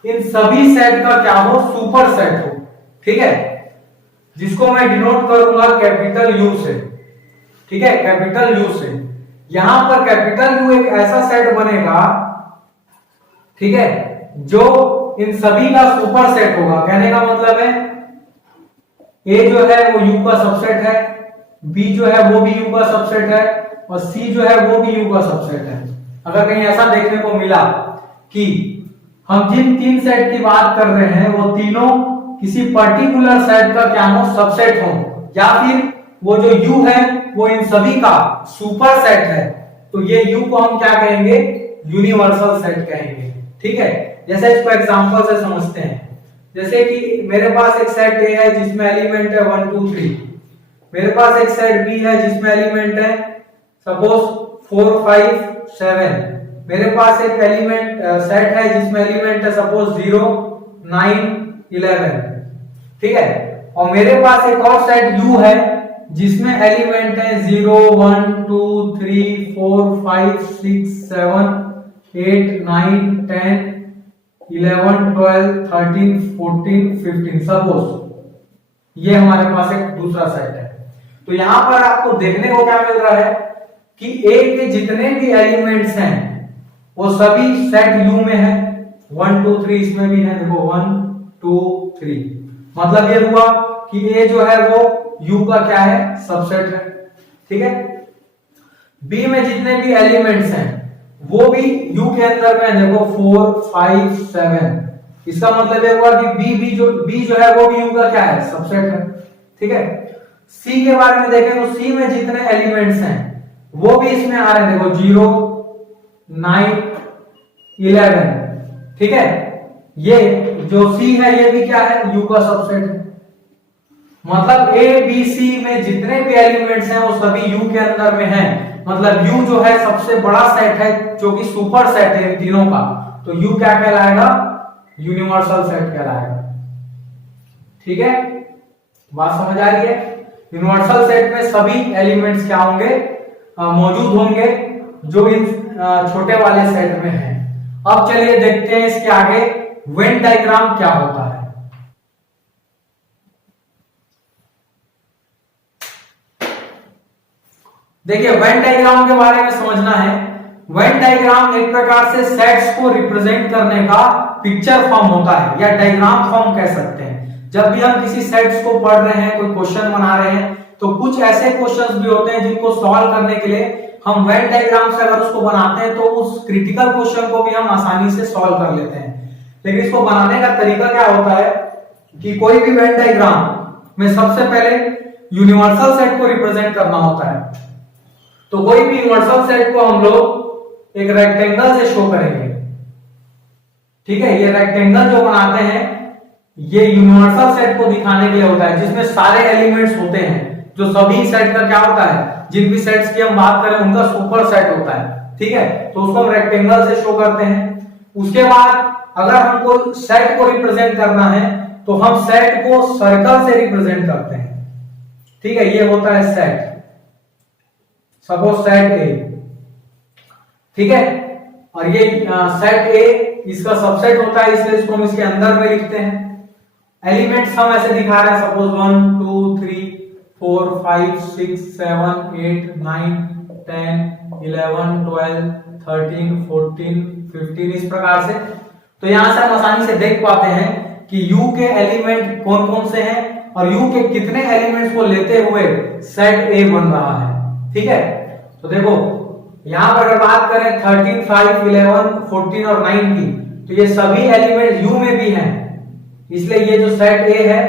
इन सभी सेट का क्या हो, सुपर सेट हो, ठीक है, जिसको मैं डिनोट करूंगा कैपिटल यू से। ठीक है, कैपिटल यू से। यहां पर कैपिटल यू एक ऐसा सेट बनेगा, ठीक है, जो इन सभी का सुपर सेट होगा। कहने का मतलब है ए जो है वो यू का सबसेट है, बी जो है वो भी यू का सबसेट है और सी जो है वो भी यू का सबसेट है। अगर कहीं ऐसा देखने को मिला कि हम जिन 3 सेट की बात कर रहे हैं वो तीनों किसी पर्टिकुलर सेट का क्या हो, सबसेट हो, या फिर वो जो यू है वो इन सभी का सुपर सेट है, तो ये यू को हम क्या कहेंगे, यूनिवर्सल सेट कहेंगे। ठीक है, जैसे इसको एग्जांपल से समझते हैं। जैसे कि मेरे पास एक सेट ए है जिसमें एलिमेंट है 1 2 3, मेरे पास एक सेट बी है जिसमें एलिमेंट है सपोज 4 5 7, मेरे पास एक एलिमेंट सेट है जिसमें एलिमेंट है सपोज 0 9 11। ठीक है, और मेरे पास एक और सेट यू है जिसमें एलिमेंट है 0 1 2 3 4 5 6 7 8 9 10 11 12 13 14 15 सपोज ये हमारे पास एक दूसरा सेट है। तो यहां पर आपको देखने को क्या मिल रहा है कि ए के जितने भी एलिमेंट्स हैं वो सभी सेट यू में है। 1 2 3 इसमें भी है, देखो 1 2 3, मतलब ये हुआ कि ए जो है वो यू का क्या है, सबसेट है। ठीक है, बी में जितने भी एलिमेंट्स हैं वो भी यू के अंदर में, देखो 4 5 7, इसका मतलब ये हुआ कि बी जो है वो भी यू का क्या है, सबसेट है। ठीक है, सी के बारे में देखें तो सी में जितने एलिमेंट्स हैं वो भी इसमें आ रहे हैं, देखो 0 9 11। ठीक है, ये जो सी है ये भी क्या है, यू का सबसेट है। मतलब ए बी सी में जितने भी एलिमेंट्स हैं वो सभी यू के अंदर में हैं। मतलब यू जो है सबसे बड़ा सेट है जो कि सुपर सेट है इन तीनों का, तो यू क्या कहलाएगा, यूनिवर्सल सेट कहलाएगा। ठीक है, बात समझ आ रही है। यूनिवर्सल सेट में सभी एलिमेंट्स क्या होंगे, मौजूद होंगे जो इन छोटे वाले सेट में है। अब चलिए देखते हैं इसके आगे वेन डायग्राम क्या होता है। देखिए वेन डायग्राम के बारे में समझना है। वेन डायग्राम एक प्रकार से सेट्स को रिप्रेजेंट करने का पिक्चर फॉर्म होता है या डायग्राम फॉर्म कह सकते हैं। जब भी हम किसी सेट्स को पढ़ रहे हैं, कोई क्वेश्चन बना रहे हैं, तो कुछ ऐसे क्वेश्चंस भी होते हैं जिनको सॉल्व करने के लिए हम वेन डायग्राम से अगर उसको बनाते हैं तो उस क्रिटिकल क्वेश्चन को भी हम आसानी से सॉल्व कर लेते हैं। लेकिन इसको बनाने का तरीका क्या होता है कि कोई भी वेन डायग्राम में सबसे पहले यूनिवर्सल सेट को रिप्रेजेंट करना होता है। तो कोई भी यूनिवर्सल सेट को हम लोग एक रेक्टेंगल से शो करेंगे। ठीक है, ये रेक्टेंगल जो बनाते हैं ये यूनिवर्सल सेट को दिखाने के लिए होता है, जिसमें सारे एलिमेंट्स होते हैं। जो सभी सेट का क्या होता है, जिन भी सेट्स की हम बात करें उनका सुपर सेट होता है। ठीक है, तो उसको हम रेक्टेंगल से शो करते हैं। उसके बाद अगर हमको सेट को रिप्रेजेंट करना है तो हम सेट को सर्कल से रिप्रेजेंट करते हैं। ठीक है, ये होता है सेट, सपोज सेट ए। ठीक है, और ये सेट ए इसका सबसेट होता है, इसलिए इसको हम इसके अंदर में लिखते हैं। एलिमेंट्स हम ऐसे दिखा रहे हैं, सपोज 1 2 3 4 5 6 7 8 9 10 11 12 13 14 15 इस प्रकार से। तो यहां से हम आसानी से देख पाते हैं कि यू के एलिमेंट कौन कौन से हैं और यू के कितने एलिमेंट्स को लेते हुए सेट ए बन रहा है। ठीक है, तो देखो यहां पर अगर बात करें 13 5 11 14 और 9 की, तो ये सभी एलिमेंट यू में भी हैं, इसलिए ये जो सेट ए है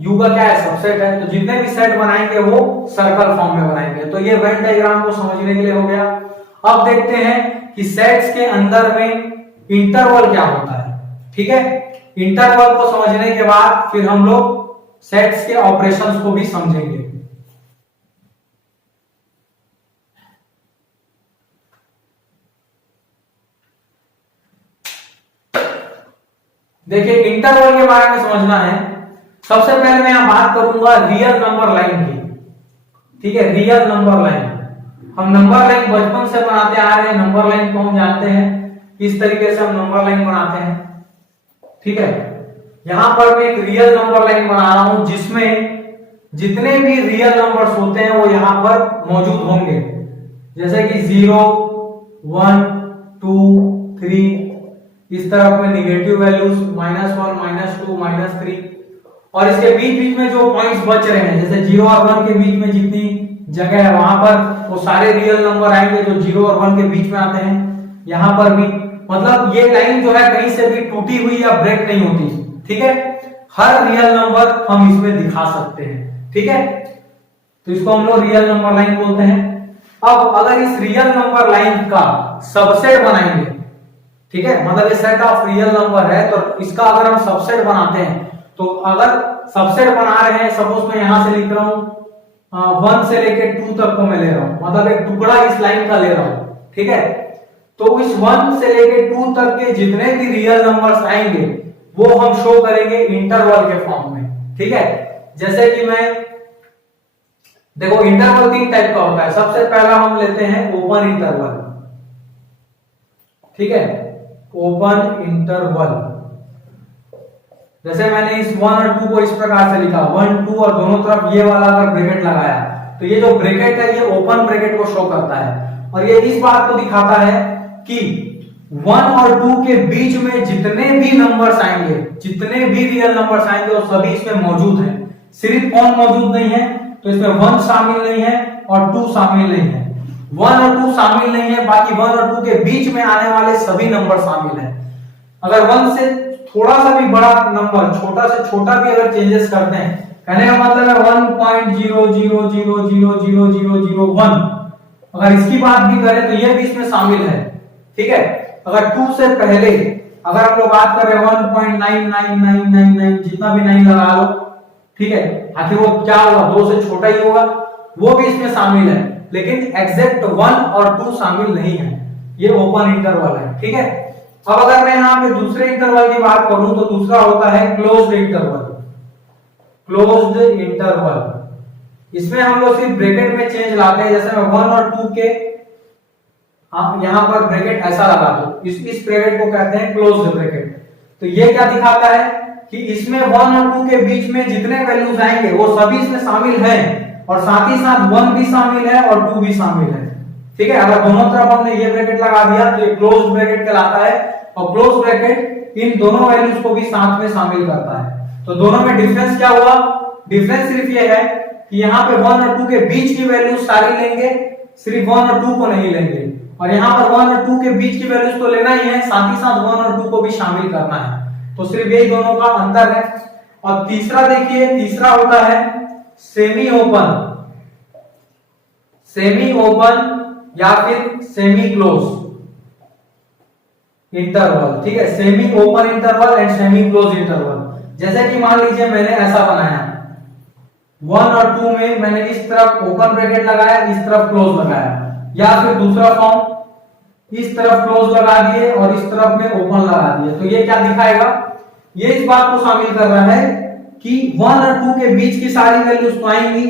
यू का क्या है, सबसेट है। तो जितने भी सेट बनाएंगे वो सर्कल फॉर्म में बनाएंगे। तो ये वेन डायग्राम को समझने के लिए हो गया। अब देखते हैं कि सेट्स के अंदर में इंटरवल क्या होता है। ठीक है, इंटरवल को समझने के बाद फिर हम लोग सेट्स के ऑपरेशंस को भी समझेंगे। देखिए इंटरवल के बारे में समझना है। सबसे पहले मैं यहां बात करूंगा रियल नंबर लाइन की। ठीक है, रियल नंबर लाइन, हम नंबर लाइन बचपन से बनाते आ रहे हैं। नंबर लाइन को हम जानते हैं किस तरीके से हम नंबर लाइन बनाते हैं। ठीक है, यहां पर मैं एक रियल नंबर लाइन बना रहा हूं जिसमें जितने भी रियल नंबर्स होते हैं वो यहां पर मौजूद होंगे, जैसे कि 0 1 2 3, इस तरफ में निगेटिव वैल्यूज -1 -2 -3, और इसके बीच बीच में जो पॉइंट्स बच रहे हैं, जैसे 0 और 1 के बीच में जितनी जगह है वहां पर वो सारे रियल नंबर आएंगे जो 0 और 1 के बीच में आते हैं। यहां पर भी मतलब ये लाइन जो है कहीं से भी टूटी हुई या ब्रेक नहीं होती। ठीक है, हर रियल नंबर हम इसमें दिखा सकते हैं। ठीक है, तो इसको हम लोग रियल नंबर लाइन बोलते हैं। अब अगर इस रियल नंबर लाइन का सबसेट बनाएंगे, ठीक है, मतलब ये सेट ऑफ रियल नंबर है, तो इसका अगर हम सबसेट बनाते हैं, तो अगर सबसेट बना रहे हैं, सपोज मैं यहां से लिख रहा हूं 1 से लेके 2 तक को मैं ले रहा हूं, मतलब एक टुकड़ा इस लाइन का ले रहा हूं। ठीक है, तो इस 1 से लेके 2 तक के जितने भी रियल नंबर्स आएंगे वो हम शो करेंगे इंटरवल के फॉर्म में। ठीक है, जैसे कि मैं देखो इंटरवल 3 टाइप का होता है। सबसे पहला हम लेते हैं ओपन इंटरवल। ठीक है, ओपन इंटरवल जैसे मैंने इस 1 और 2 को इस प्रकार से लिखा 1 2 और दोनों तरफ ये वाला अगर ब्रैकेट लगाया तो ये जो ब्रैकेट है ये ओपन ब्रैकेट को शो करता है और ये इस बात को दिखाता है कि 1 और 2 के बीच में जितने भी नंबर्स आएंगे, जितने भी रियल नंबर्स आएंगे वो सभी इसमें मौजूद हैं। सिर्फ कौन मौजूद नहीं है तो इसमें 1 शामिल नहीं है और 2 शामिल नहीं है। 1 और 2 शामिल नहीं है, बाकी 1 और 2 के बीच में आने वाले सभी नंबर शामिल हैं। अगर 1 से थोड़ा सा भी बड़ा नंबर, छोटा से छोटा भी अगर चेंजेस करते हैं, कहने का मतलब है 1.000000001, अगर इसकी बात भी करें तो ये भी इसमें शामिल है। ठीक है, अगर 2 से पहले अगर हम लोग बात कर रहे हैं 1.99999 जितना भी 9 लगा लो, ठीक है, आखिर वो क्या होगा, 2 से छोटा ही होगा, वो भी इसमें शामिल है, लेकिन एग्जैक्ट 1 और 2 शामिल नहीं है, ये ओपन इंटरवल है। ठीक है, अब अगर मैं यहाँ पे दूसरे इंटरवल की बात करूं तो दूसरा होता है क्लोज्ड इंटरवल। क्लोज्ड इंटरवल, इसमें हम लोग सिर्फ ब्रैकेट में चेंज लाते हैं। जैसे मैं 1 और 2 के आप यहाँ पर ब्रैकेट ऐसा लगा दो, इस ब्रैकेट को कहते हैं क्लोज्ड ब्रैकेट। तो ये क्या दिखाता है कि इसमें 1 और 2 के बीच में जितने वैल्यूज आएंगे वो सभी इसमें शामिल हैं और साथ ही साथ 1 भी शामिल है और 2 भी शामिल है। ठीक है, अगर दोनों तरफ हमने ये ब्रैकेट लगा दिया तो ये क्लोज्ड ब्रैकेट कहलाता है और क्लोज्ड ब्रैकेट इन दोनों वैल्यूज को भी साथ में शामिल करता है। तो दोनों में डिफरेंस क्या हुआ, डिफरेंस सिर्फ ये है कि यहाँ पे 1 और 2 के बीच की वैल्यूज सारी लेंगे, सिर्फ 1 और 2 को नहीं लेंगे, और यहाँ पर 1 और 2 के बीच की वैल्यूज तो लेना ही है, साथ ही साथ 1 और 2 को भी शामिल करना है। तो सिर्फ यही दोनों का अंतर है। और तीसरा देखिए, तीसरा होता है सेमी ओपन, सेमी ओपन या फिर सेमी क्लोज इंटरवल। ठीक है, semi open interval and semi close interval. जैसे कि मान लीजिए मैंने ऐसा बनाया 1 और 2 में मैंने इस तरफ ओपन ब्रैकेट लगाया, इस तरफ क्लोज लगाया, या फिर दूसरा फॉर्म इस तरफ क्लोज लगा दिए और इस तरफ में ओपन लगा दिए। तो ये क्या दिखाएगा, ये इस बात को शामिल कर रहा है कि 1 और 2 के बीच की सारी वैल्यूज तो आएंगी,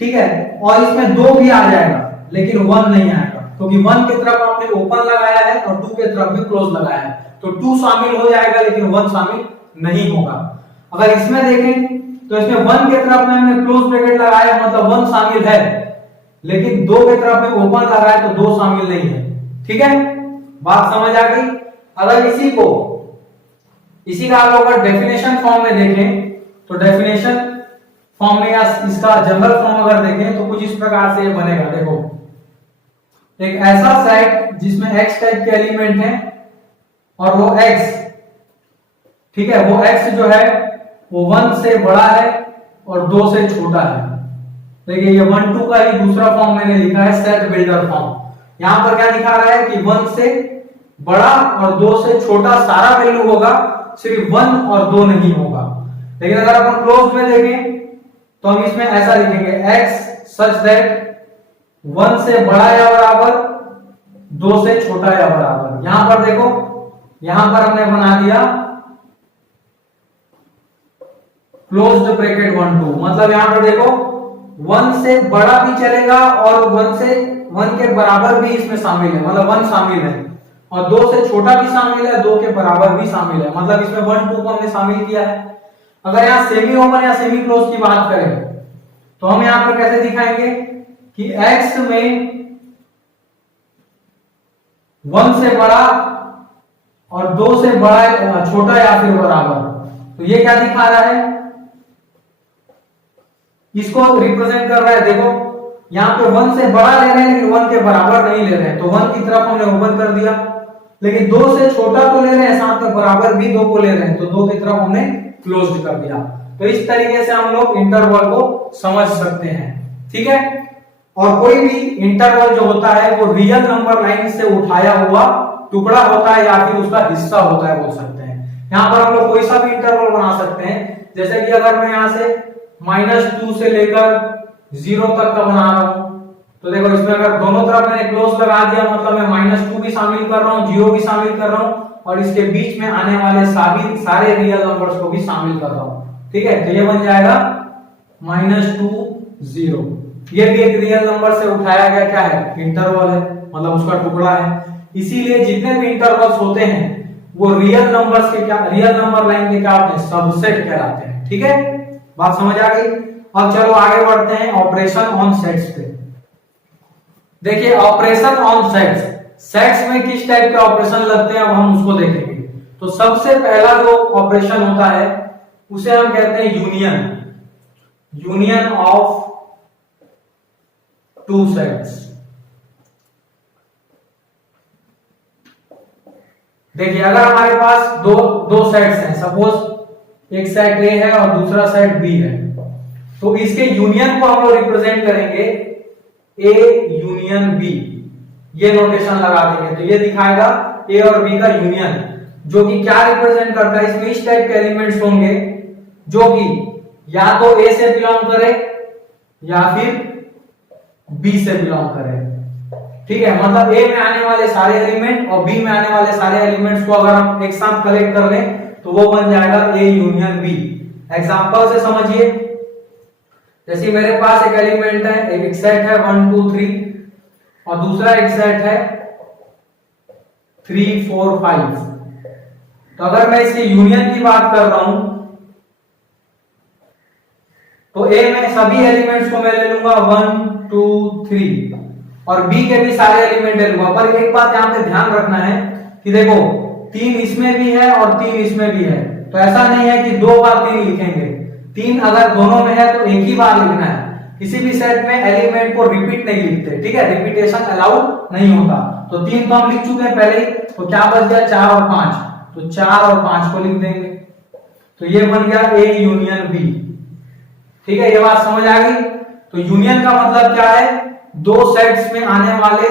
ठीक है, और इसमें 2 भी आ जाएगा लेकिन 1 नहीं आएगा, क्योंकि 1 की तरफ आपने ओपन लगाया है और 2 के तरफ भी क्लोज लगाया है। तो 2 शामिल हो जाएगा लेकिन 1 शामिल नहीं होगा। अगर इसमें देखें तो इसमें 1 के तरफ में हमने क्लोज ब्रैकेट लगाया, मतलब 1 शामिल है, लेकिन 2 के तरफ में ओपन लगाया तो 2 शामिल नहीं है। ठीक है, बात समझ आ गई। अगर इसी का आप अगर डेफिनेशन फॉर्म में देखें तो डेफिनेशन फॉर्म में या इसका जनरल फॉर्म अगर देखें तो कुछ इस प्रकार से ये बनेगा। देखो, एक ऐसा सेट जिसमें x टाइप के एलिमेंट हैं और वो x, ठीक है, वो x जो है वो 1 से बड़ा है और 2 से छोटा है। देखिए ये 1 2 का ही दूसरा फॉर्म मैंने लिखा है सेट बिल्डर फॉर्म। यहां पर क्या दिखा रहा है कि 1 से बड़ा और 2 से छोटा सारा वैल्यू होगा, सिर्फ 1 और 2 नहीं होगा। लेकिन अगर अपन क्लोज में देखें तो हम इसमें ऐसा लिखेंगे x सच दैट 1 से बड़ा या बराबर, 2 से छोटा या बराबर। यहां पर देखो, यहां पर हमने बना दिया क्लोज्ड ब्रैकेट 1 2, मतलब यहां पर देखो 1 से बड़ा भी चलेगा और 1 के बराबर भी इसमें शामिल है, मतलब 1 शामिल है, और 2 से छोटा भी शामिल है, 2 के बराबर भी शामिल है, मतलब इसमें 1 2 को हमने शामिल किया है। अगर यहाँ सेमी ओपन या सेमी क्लोज की बात करें तो हम यहां पर कैसे दिखाएंगे कि x में 1 से बड़ा और 2 से बड़ा, छोटा या फिर बराबर। तो ये क्या दिखा रहा है, इसको रिप्रेजेंट कर रहा है। देखो यहाँ पे 1 से बड़ा ले रहे हैं लेकिन 1 के बराबर नहीं ले रहे हैं, तो 1 की तरफ हमने ओपन कर दिया, लेकिन 2 से छोटा तो ले रहे हैं, साथ में बराबर भी 2 को ले रहे हैं, तो 2 की तरफ हमने क्लोज्ड कर दिया। तो इस तरीके से हम लोग इंटरवल को समझ सकते हैं। ठीक है, और कोई भी इंटरवल जो होता है वो रियल नंबर लाइन से उठाया हुआ टुकड़ा होता है या फिर उसका हिस्सा होता है, बोल सकते हैं। यहाँ पर हम लोग कोई सा भी इंटरवल बना सकते हैं। जैसे कि अगर मैं यहाँ से -2 से लेकर 0 तक का बना रहा हूं, तो देखो इसमें अगर दोनों तरफ मैंने क्लोज लगा दिया, मतलब मैं -2 भी शामिल कर रहा हूँ, 0 भी शामिल कर रहा हूँ, और इसके बीच में आने वाले सारे रियल नंबर्स को भी शामिल कर रहा हूँ। ठीक है, तो ये बन जाएगा -2 0। ये भी एक रियल नंबर से उठाया गया क्या है, इंटरवल है, मतलब उसका टुकड़ा है। इसीलिए जितने भी इंटरवल्स होते हैं वो रियल नंबर्स के क्या, रियल नंबर लाइन के क्या होते हैं, सबसेट कहलाते हैं। ठीक है, बात समझ आ गई। अब चलो आगे बढ़ते हैं ऑपरेशन ऑन सेट्स पे। देखिए ऑपरेशन ऑन सेट्स, सेट्स में किस टाइप के ऑपरेशन लगते हैं अब हम उसको देखेंगे। तो सबसे पहला जो ऑपरेशन होता है उसे हम कहते हैं union, union of two sets. देखिए अगर हमारे पास दो सेट्स हैं, सपोज एक सेट ए है और दूसरा सेट बी है, तो इसके यूनियन को हम लोग रिप्रेजेंट करेंगे ए यूनियन बी, ये नोटेशन लगा देंगे। तो ये दिखाएगा ए और बी का यूनियन, जो कि क्या रिप्रेजेंट करता है, इसमें इस टाइप के एलिमेंट्स होंगे जो कि या तो ए से बिलोंग करे या फिर बी से बिलोंग करे। ठीक है, मतलब ए में आने वाले सारे एलिमेंट और बी में आने वाले सारे एलिमेंट्स को अगर हम एक साथ कलेक्ट कर लें तो वो बन जाएगा ए यूनियन बी। एग्जांपल से समझिए, जैसे मेरे पास एक एलिमेंट है, एक सेट है 1 2 3 और दूसरा एक सेट है 3 4 5। तो अगर मैं इसके यूनियन की बात कर रहा हूं तो ए में सभी एलिमेंट्स को मैं ले लूंगा 1 2 3 और बी के भी सारे एलिमेंट ले लूंगा। पर एक बात यहां पे ध्यान रखना है कि देखो 3 इसमें भी है और 3 इसमें भी है, तो ऐसा नहीं है कि 2 बार 3 लिखेंगे। 3 अगर दोनों में है तो एक ही बार लिखना है। किसी भी सेट में एलिमेंट को रिपीट नहीं लिखते, ठीक है, रिपीटेशन अलाउड नहीं होता। तो 3 तो हम लिख चुके हैं पहले ही, तो क्या बच गया 4 और 5, तो 4 और 5 को लिख देंगे। तो ये बन गया ए यूनियन बी। ठीक है, ये बात समझ आ गई। तो यूनियन का मतलब क्या है, दो सेट्स में आने वाले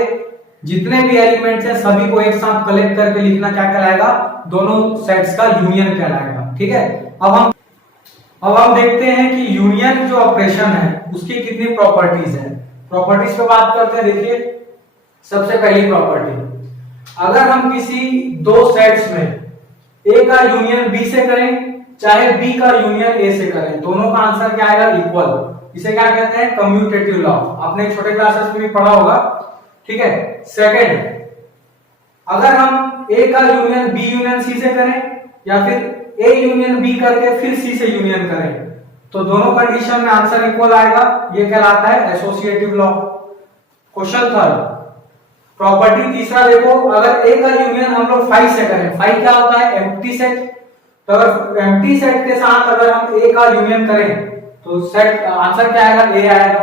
जितने भी एलिमेंट्स हैं सभी को एक साथ कलेक्ट करके लिखना क्या कहलाएगा, दोनों सेट्स का यूनियन कहलाएगा। ठीक है, अब हम देखते हैं कि यूनियन जो ऑपरेशन है उसकी कितनी प्रॉपर्टीज है। प्रॉपर्टीज पे बात करते हैं। देखिए सबसे पहली प्रॉपर्टी, अगर हम किसी दो सेट्स में ए का यूनियन बी से करें चाहे बी का यूनियन ए से करें, दोनों का आंसर क्या आएगा, इक्वल। इसे क्या कहते हैं, कम्यूटेटिव लॉ। आपने छोटे क्लासेस में भी पढ़ा होगा। ठीक है, सेकंड, अगर हम ए का यूनियन बी यूनियन सी से करें या फिर ए यूनियन बी करके फिर सी से यूनियन करें, तो दोनों कंडीशन में आंसर इक्वल आएगा। ये कहलाता है associative law. Question third, property तीसरा देखो, अगर ए का यूनियन हम लोग 5 से करें, 5 क्या होता है, एम्प्टी सेट। तो अगर एम्प्टी सेट के साथ अगर हम ए का यूनियन करें तो सेट आंसर क्या आएगा, ए आएगा।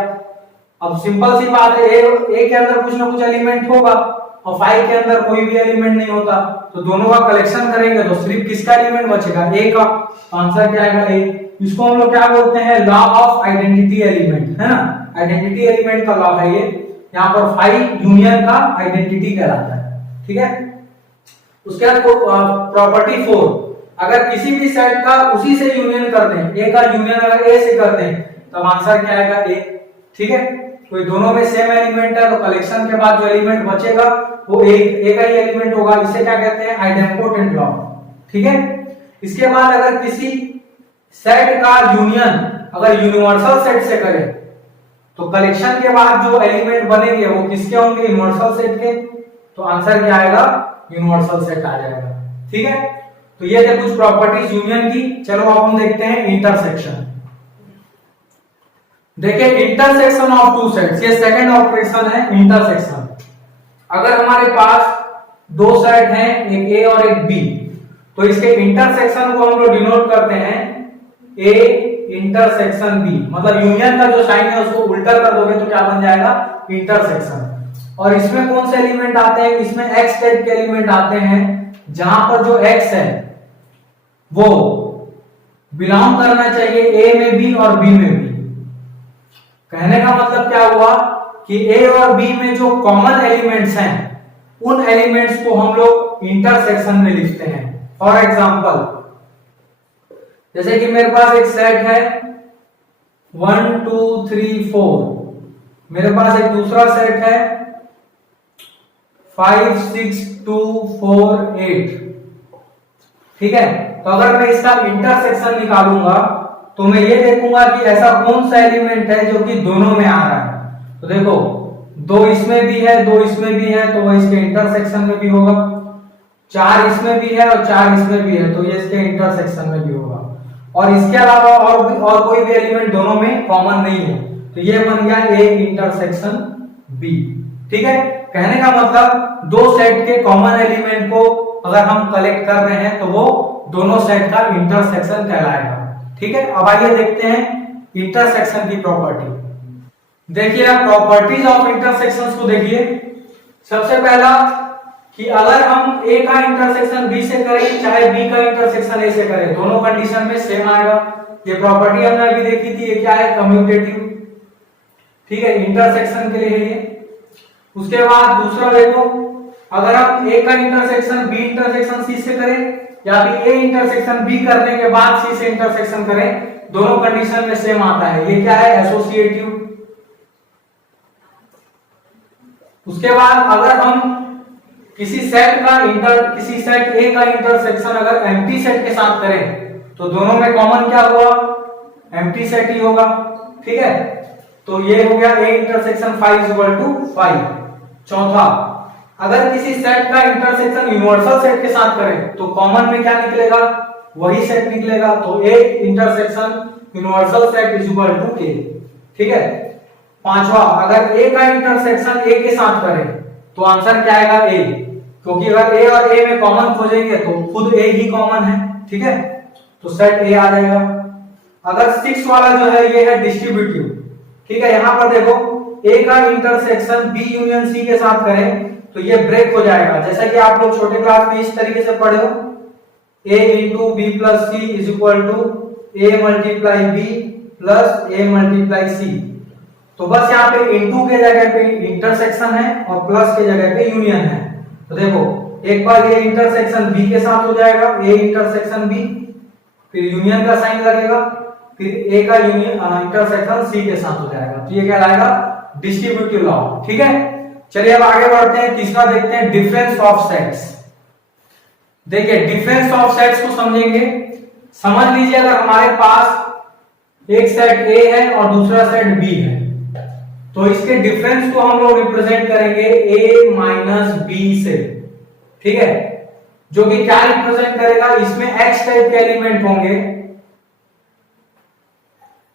अब सिंपल सी बात है, ए के अंदर कुछ ना कुछ एलिमेंट होगा और 5 के अंदर कोई भी एलिमेंट नहीं होता, तो दोनों का कलेक्शन करेंगे तो सिर्फ किसका एलिमेंट बचेगा, ए का। तो आंसर क्या आएगा, ए। इसको हम लोग क्या बोलते हैं, लॉ ऑफ आइडेंटिटी एलिमेंट, है ना। आइडेंटिटी एलिमेंट का लॉ है ये। यहाँ पर 5 यूनियन का आइडेंटिटी कहलाता है। ठीक है, उसके बाद प्रॉपर्टी 4, अगर किसी भी सेट का उसी से यूनियन कर दें, ए का यूनियन अगर ए से कर दें तब आंसर क्या आएगा, ए। ठीक है, तो दोनों में सेम एलिमेंट है तो कलेक्शन के बाद जो एलिमेंट बचेगा वो ए का ही एलिमेंट होगा। इसे क्या कहते हैं, आइडेम्पोटेंट लॉ। ठीक है, इसके बाद अगर किसी सेट का यूनियन अगर यूनिवर्सल सेट से करें तो कलेक्शन के बाद जो एलिमेंट बनेंगे वो किसके होंगे, यूनिवर्सल सेट के। तो आंसर क्या आएगा, यूनिवर्सल सेट आ जाएगा। ठीक है, तो ये थे कुछ प्रॉपर्टीज यूनियन की। चलो अब हम देखते हैं इंटरसेक्शन। देखिए इंटरसेक्शन ऑफ टू सेट्स, ये सेकंड ऑपरेशन है इंटरसेक्शन। अगर हमारे पास दो सेट हैं, एक ए और एक बी, तो इसके इंटरसेक्शन को हम लोग डिनोट करते हैं ए इंटरसेक्शन बी। मतलब यूनियन का जो साइन है उसको उल्टा कर दोगे तो क्या बन जाएगा, इंटरसेक्शन। और इसमें कौन से एलिमेंट आते हैं, इसमें एक्स टाइप के एलिमेंट आते हैं, जहां पर जो एक्स है वो बिलोंग करना चाहिए ए में भी और बी में भी। कहने का मतलब क्या हुआ कि ए और बी में जो कॉमन एलिमेंट्स हैं उन एलिमेंट्स को हम लोग इंटरसेक्शन में लिखते हैं। फॉर एग्जांपल, जैसे कि मेरे पास एक सेट है 1 2 3 4, मेरे पास एक दूसरा सेट है 5 6 2 4 8। ठीक है, तो अगर मैं इसका इंटरसेक्शन निकालूंगा तो मैं ये देखूंगा कि ऐसा कौन सा एलिमेंट है जो कि दोनों में आ रहा है। तो देखो 2 इसमें भी है 2 इसमें भी है, तो वो इसके इंटरसेक्शन में भी होगा। 4 इसमें भी है और 4 इसमें भी है, तो ये इसके इंटरसेक्शन में भी होगा। और इसके अलावा और कोई भी एलिमेंट दोनों में कॉमन नहीं है, तो ये बन गया ए इंटरसेक्शन बी। ठीक है, कहने का मतलब दो सेट के कॉमन एलिमेंट को अगर हम कलेक्ट कर रहे हैं तो वो दोनों सेट का इंटरसेक्शन कहलाएगा। ठीक है, अब आइए देखते हैं इंटरसेक्शन की प्रॉपर्टी। देखिए आप प्रॉपर्टीज ऑफ इंटरसेक्शंस को देखिए। सबसे पहला कि अगर हम ए का इंटरसेक्शन बी से करें चाहे बी का इंटरसेक्शन ए से करें, दोनों कंडीशन में सेम आएगा। ये प्रॉपर्टी हमने अभी देखी थी, ये क्या है, कम्यूटेटिव। ठीक है, इंटरसेक्शन के लिए है ये। उसके बाद दूसरा देखो, अगर हम ए का इंटरसेक्शन बी इंटरसेक्शन सी से करें या फिर ए इंटरसेक्शन बी करने के बाद सी से इंटरसेक्शन करें, दोनों कंडीशन में सेम आता है। ये क्या है, एसोसिएटिव। उसके बाद अगर हम किसी सेट ए का इंटरसेक्शन अगर एम्प्टी सेट के साथ करें तो दोनों में कॉमन क्या हुआ, एम्प्टी सेट ही होगा। ठीक है, तो ये हो गया ए इंटरसेक्शन 5 इक्वल टू 5। चौथा, अगर किसी सेट का इंटरसेक्शन यूनिवर्सल सेट के साथ करें तो कॉमन में क्या निकलेगा, वही सेट निकलेगा। तो A intersection universal set is equal to A. ठीक है, पांचवा, अगर ए का इंटरसेक्शन ए के साथ करें तो आंसर क्या आएगा, ए, क्योंकि अगर ए और ए में कॉमन खोजेंगे तो खुद ए ही कॉमन है। ठीक है, तो सेट ए आ जाएगा। अगर 6 वाला जो है ये है डिस्ट्रीब्यूटिव। ठीक है, यहां पर देखो ए का इंटरसेक्शन बी यूनियन सी के साथ करें तो ये ब्रेक हो जाएगा। जैसा कि आप लोग छोटे क्लास में इस तरीके से पढ़े हो, a into B plus C is equal to A multiply B plus A multiply C. तो बस यहाँ पे इनटू के जगह पे इंटरसेक्शन है और प्लस के जगह पे यूनियन है। तो देखो एक बार ये इंटरसेक्शन बी के साथ हो जाएगा, ए इंटरसेक्शन बी, फिर यूनियन का साइन लगेगा, फिर ए का यूनियन इंटरसेक्शन सी के साथ हो जाएगा। तो ये कहलाएगा डिस्ट्रीब्यूटिव लॉ। ठीक है, चलिए अब आगे बढ़ते हैं, तीसरा देखते हैं डिफरेंस ऑफ सेट्स। देखिए डिफरेंस ऑफ सेट्स को समझेंगे। समझ लीजिए अगर हमारे पास एक सेट ए है और दूसरा सेट बी है, तो इसके डिफरेंस को हम लोग रिप्रेजेंट करेंगे a माइनस बी से। ठीक है, जो कि क्या रिप्रेजेंट करेगा, इसमें x टाइप के एलिमेंट होंगे।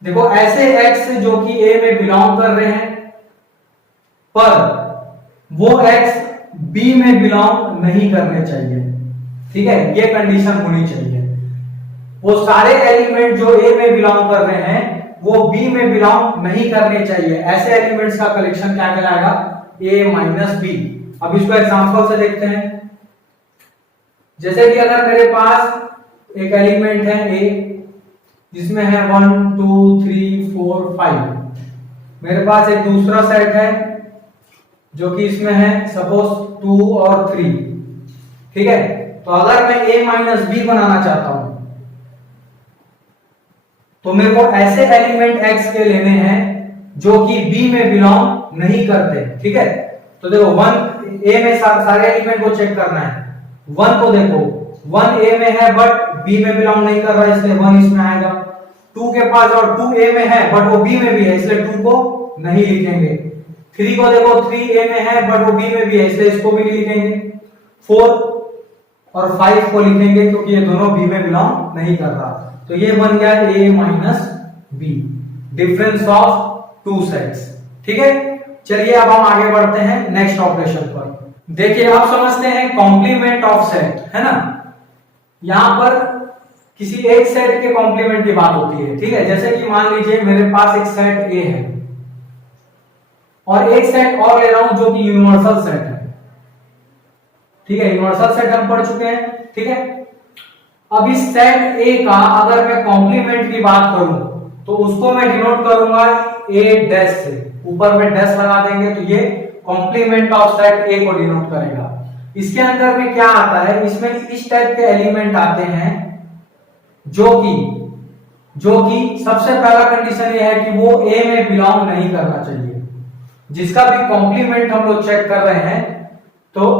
देखो ऐसे x जो कि a में बिलोंग कर रहे हैं, पर वो x b में बिलोंग नहीं करने चाहिए। ठीक है, ये कंडीशन होनी चाहिए। वो सारे एलिमेंट जो a में बिलोंग कर रहे हैं वो बी में बिलोंग नहीं करने चाहिए। ऐसे एलिमेंट्स का कलेक्शन क्या कहलाएगा, ए माइनस बी। अब इसको एग्जांपल से देखते हैं। जैसे कि अगर मेरे पास एक एलिमेंट है ए, जिसमें है 1 2 3 4 5। मेरे पास एक दूसरा सेट है जो कि इसमें है सपोज 2 और 3। ठीक है, तो अगर मैं ए माइनस बी बनाना चाहता हूं तो मेरे को ऐसे एलिमेंट x के लेने हैं जो कि b में बिलोंग नहीं करते। ठीक है, तो देखो 1 a में सारे एलिमेंट को चेक करना है। 1 को देखो 1 a में है बट b में बिलोंग नहीं कर रहा है, इसलिए 1 इसमें आएगा। 2 के पास और 2 a में है बट वो b में भी है, इसलिए 2 को नहीं लिखेंगे। 3 को देखो 3 a में है बट वो b में भी है, इसलिए इसको भी नहीं लिखेंगे। 4 और 5 को लिखेंगे क्योंकि ये दोनों b में बिलोंग नहीं कर रहा। तो ये बन गया a minus B, difference of two sets. ठीक है, चलिए अब हम आगे बढ़ते हैं नेक्स्ट ऑपरेशन पर। देखिए आप समझते हैं कॉम्प्लीमेंट ऑफ सेट, है ना। यहां पर किसी एक सेट के कॉम्प्लीमेंट की बात होती है। ठीक है, जैसे कि मान लीजिए मेरे पास एक सेट ए है और एक सेट और ले रहा हूं जो कि यूनिवर्सल सेट है। ठीक है, यूनिवर्सल सेट हम पढ़ चुके हैं। ठीक है, अब इस सेट ए का अगर मैं कॉम्प्लीमेंट की बात करूं तो उसको मैं डिनोट करूंगा ए डैश से। ऊपर में डैश लगा देंगे तो ये कॉम्प्लीमेंट ऑफ सेट ए को डिनोट करेगा। इसके अंदर में क्या आता है, इसमें इस टाइप के एलिमेंट आते हैं जो कि सबसे पहला कंडीशन ये है कि वो ए में बिलोंग नहीं करना चाहिए। जिसका भी कॉम्प्लीमेंट हम लोग चेक कर रहे हैं तो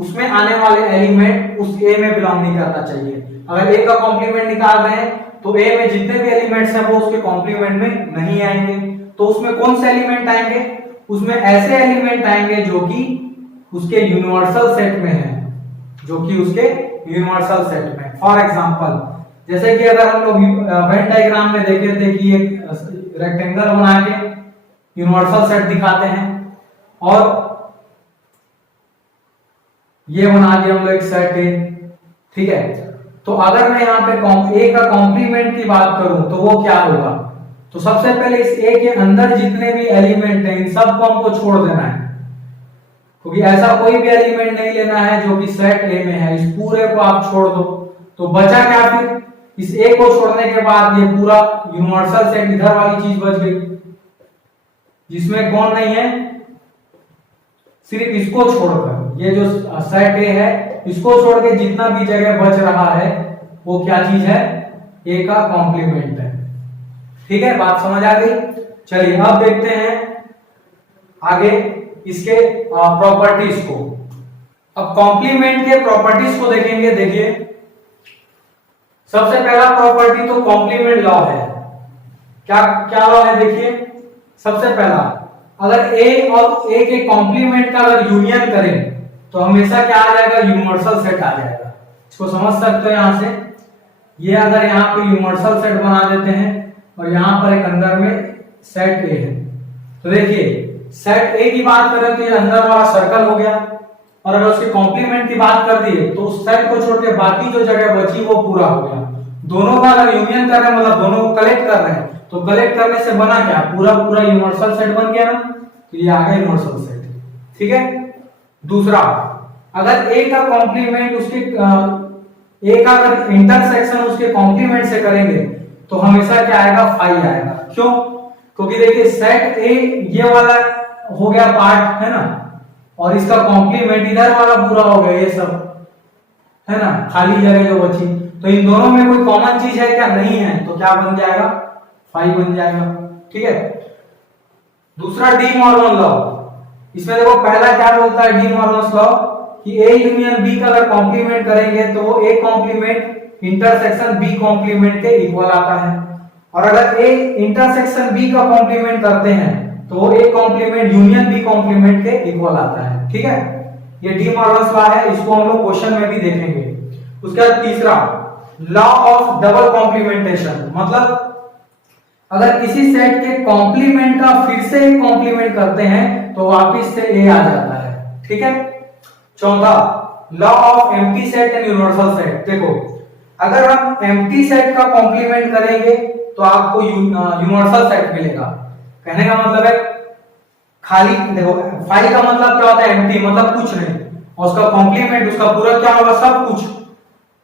उसमें आने वाले एलिमेंट उस ए में बिलोंग नहीं करना चाहिए। अगर ए का कॉम्प्लीमेंट निकाल रहे हैं तो ए में जितने भी एलिमेंट्स हैं वो उसके कॉम्प्लीमेंट में नहीं आएंगे। तो उसमें कौन से एलिमेंट आएंगे, उसमें ऐसे एलिमेंट आएंगे जो कि उसके यूनिवर्सल सेट में है। जो कि उसके यूनिवर्सल सेट में। फॉर एग्जांपल जैसे कि अगर हम लोग वेन डायग्राम में देखे थे कि एक रेक्टेंगल बना के यूनिवर्सल सेट दिखाते हैं और ये बना के हम लोग एक सेट है, ठीक है। तो अगर मैं यहाँ पे ए का कॉम्प्लीमेंट की बात करूं तो वो क्या होगा, तो सबसे पहले इस ए के अंदर जितने भी एलिमेंट हैं इन सबको हमको छोड़ देना है, क्योंकि ऐसा कोई भी एलिमेंट नहीं लेना है जो कि सेट ए में है। इस पूरे को आप छोड़ दो तो बचा क्या, फिर इस ए को छोड़ने के बाद ये पूरा यूनिवर्सल सेट इधर वाली चीज बच गई, जिसमें कौन नहीं है, सिर्फ इसको छोड़कर ये जो सेट ए है इसको छोड़ के जितना भी जगह बच रहा है वो क्या चीज है, ए का कॉम्प्लीमेंट है। ठीक है, बात समझ आ गई। चलिए अब देखते हैं आगे इसके प्रॉपर्टीज को। अब कॉम्प्लीमेंट के प्रॉपर्टीज को देखेंगे। देखिए सबसे पहला प्रॉपर्टी तो कॉम्प्लीमेंट लॉ है। क्या क्या लॉ है, देखिए सबसे पहला, अगर ए और ए के कॉम्प्लीमेंट का अगर यूनियन करें तो हमेशा क्या आ जाएगा, यूनिवर्सल सेट आ जाएगा। इसको समझ सकते हो यहां से, ये अगर यहाँ पे यूनिवर्सल सेट बना देते हैं और यहाँ पर एक अंदर में सेट ए है, तो देखिए सेट ए की बात करें तो ये अंदर वाला सर्कल हो गया, और अगर उसके कॉम्प्लीमेंट की बात कर दिए तो उस सेट को छोड़ के बाकी जो जगह बची वो पूरा हो गया। दोनों का अगर यूनियन कर रहे हैं मतलब दोनों को कलेक्ट कर रहे हैं, तो कलेक्ट करने से बना क्या, पूरा पूरा यूनिवर्सल सेट बन गया ना, तो ये आ गया यूनिवर्सल सेट। ठीक है। दूसरा, अगर ए का कॉम्प्लीमेंट उसके ए का अगर इंटरसेक्शन उसके कॉम्प्लीमेंट से करेंगे तो हमेशा क्या आएगा, फाई आएगा। क्यों, क्योंकि देखिए सेट ए ये वाला हो गया पार्ट है ना, और इसका कॉम्प्लीमेंट इधर वाला पूरा हो गया, ये सब है ना, खाली जगह जो बची, तो इन दोनों में कोई कॉमन चीज है क्या, नहीं है, तो क्या बन जाएगा, फाई बन जाएगा। ठीक है। दूसरा डी मॉर्गन लॉ, इसमें देखो पहला क्या बोलता है डी मॉर्गन लॉ कि ए यूनियन बी का अगर कॉम्प्लीमेंट करेंगे तो वो A complement intersection B complement के इक्वल आता है, और अगर ए इंटरसेक्शन बी का कॉम्प्लीमेंट करते हैं तो वो A complement union B complement के इक्वल आता है। ठीक है, ये डी मॉर्गन लॉ है, इसको हम लोग क्वेश्चन में भी देखेंगे। उसके बाद तीसरा, लॉ ऑफ डबल कॉम्प्लीमेंटेशन, मतलब अगर किसी सेट के कॉम्प्लीमेंट का फिर से एक कॉम्प्लीमेंट करते हैं तो वापस से ए आ जाता है। ठीक है। चौथा, law of empty set and universal set. देखो अगर हम एम्प्टी सेट का कॉम्प्लीमेंट करेंगे तो आपको यूनिवर्सल सेट मिलेगा। कहने का मतलब है खाली, देखो फाई का मतलब क्या होता है, एम्प्टी मतलब कुछ नहीं, और उसका कॉम्प्लीमेंट उसका पूरा क्या होगा, सब कुछ।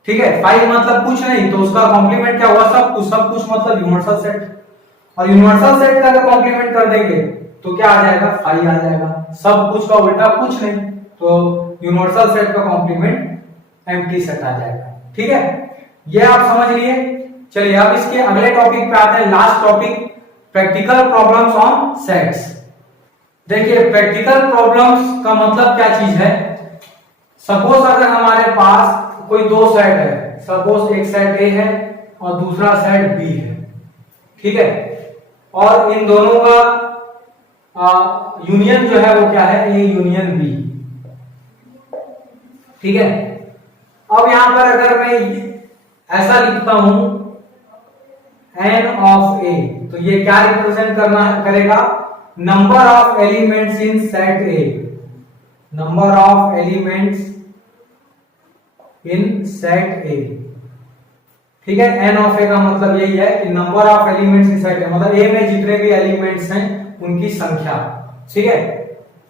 ठीक है, फाई मतलब कुछ नहीं तो उसका कॉम्प्लीमेंट क्या हुआ, सब कुछ। सब कुछ मतलब यूनिवर्सल सेट, और यूनिवर्सल सेट का अगर कॉम्प्लीमेंट कर देंगे तो क्या आ जाएगा, फाई आ जाएगा। सब कुछ का उल्टा कुछ नहीं, तो यूनिवर्सल सेट का कॉम्प्लीमेंट एम्प्टी सेट आ जाएगा। ठीक है, ये आप समझ लिए। चलिए अब इसके अगले टॉपिक पे आते हैं, last topic, practical problems on sets. देखिए प्रैक्टिकल प्रॉब्लम्स का मतलब क्या चीज है, सपोज अगर हमारे पास कोई दो सेट है, सपोज एक सेट ए है और दूसरा सेट बी है। ठीक है, और इन दोनों का यूनियन जो है वो क्या है, ए यूनियन बी। ठीक है, अब यहां पर अगर मैं ऐसा लिखता हूं n ऑफ ए, तो ये क्या रिप्रेजेंट करेगा, number of elements in set A, number of elements in set ए। ठीक है, n ऑफ ए का मतलब यही है कि number of elements in set ए, मतलब ए में जितने भी एलिमेंट्स हैं उनकी संख्या। ठीक है,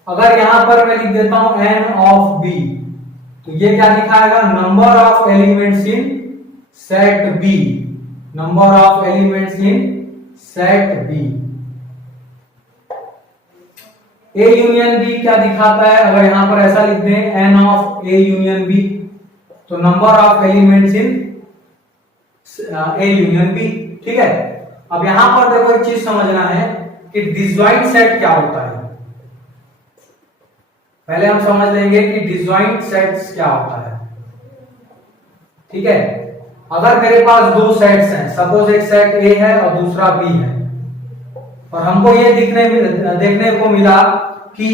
अगर यहां पर मैं लिख देता हूं n ऑफ बी, तो ये क्या दिखाएगा, number of elements in set B, number of elements in set B. A union B क्या दिखाता है, अगर यहां पर ऐसा लिख दें n of A union B, तो number of elements in A union B. ठीक है, अब यहां पर देखो एक चीज समझना है कि डिसजॉइंट सेट क्या होता है। पहले हम समझ लेंगे कि डिसजॉइंट सेट्स क्या होता है। ठीक है, अगर मेरे पास दो सेट्स हैं, सपोज एक सेट ए है और दूसरा बी है, और हमको ये देखने को मिला कि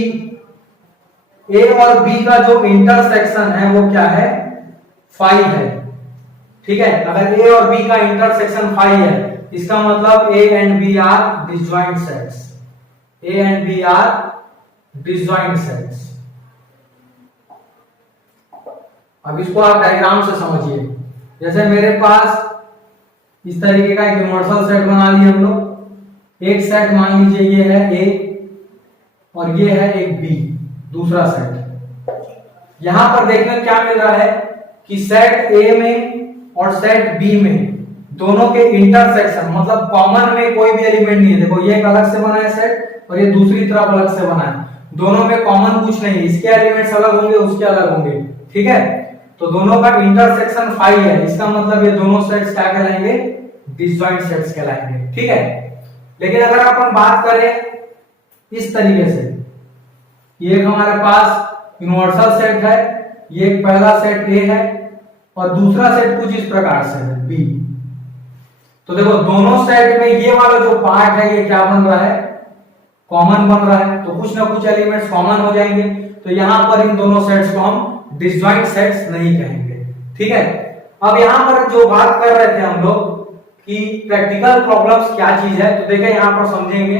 ए और बी का जो इंटरसेक्शन है वो क्या है, 5 है, ठीक है। अगर ए और बी का इंटरसेक्शन 5 है, इसका मतलब A and B are disjoint sets, A and B are disjoint sets. अब इसको आप डायग्राम से समझिए। जैसे मेरे पास इस तरीके का एक यूनिवर्सल सेट बना लिए हम लोग। एक सेट मान लीजिए ये है ए और ये है एक बी, दूसरा सेट। यहां पर देखने क्या मिल रहा है कि सेट ए में और सेट बी में दोनों के इंटरसेक्शन मतलब कॉमन में कोई भी एलिमेंट नहीं है। देखो ये एक अलग से बना है सेट और ये दूसरी तरफ अलग से बना है, दोनों में कॉमन कुछ नहीं है। इसके एलिमेंट्स अलग होंगे, उसके अलग होंगे, ठीक है। तो दोनों का इंटरसेक्शन 5 है, इसका मतलब ये दोनों सेट्स क्या कहलाएंगे? डिसजॉइंट सेट्स कहलाएंगे, ठीक है। लेकिन अगर अपन बात करें इस तरीके से, ये हमारे पास यूनिवर्सल सेट है, ये पहला सेट ए है और दूसरा सेट कुछ इस प्रकार से है बी। तो देखो दोनों सेट में ये वाला जो पार्ट है ये क्या बन रहा है? कॉमन बन रहा है, तो कुछ ना कुछ एलिमेंट्स कॉमन हो जाएंगे। तो यहां पर इन दोनों सेट्स को हम डिसजॉइंट सेट्स नहीं कहेंगे, ठीक है। अब यहां पर जो बात कर रहे थे हम लोग कि प्रैक्टिकल प्रॉब्लम्स क्या चीज है, तो देखिए यहां पर समझेंगे।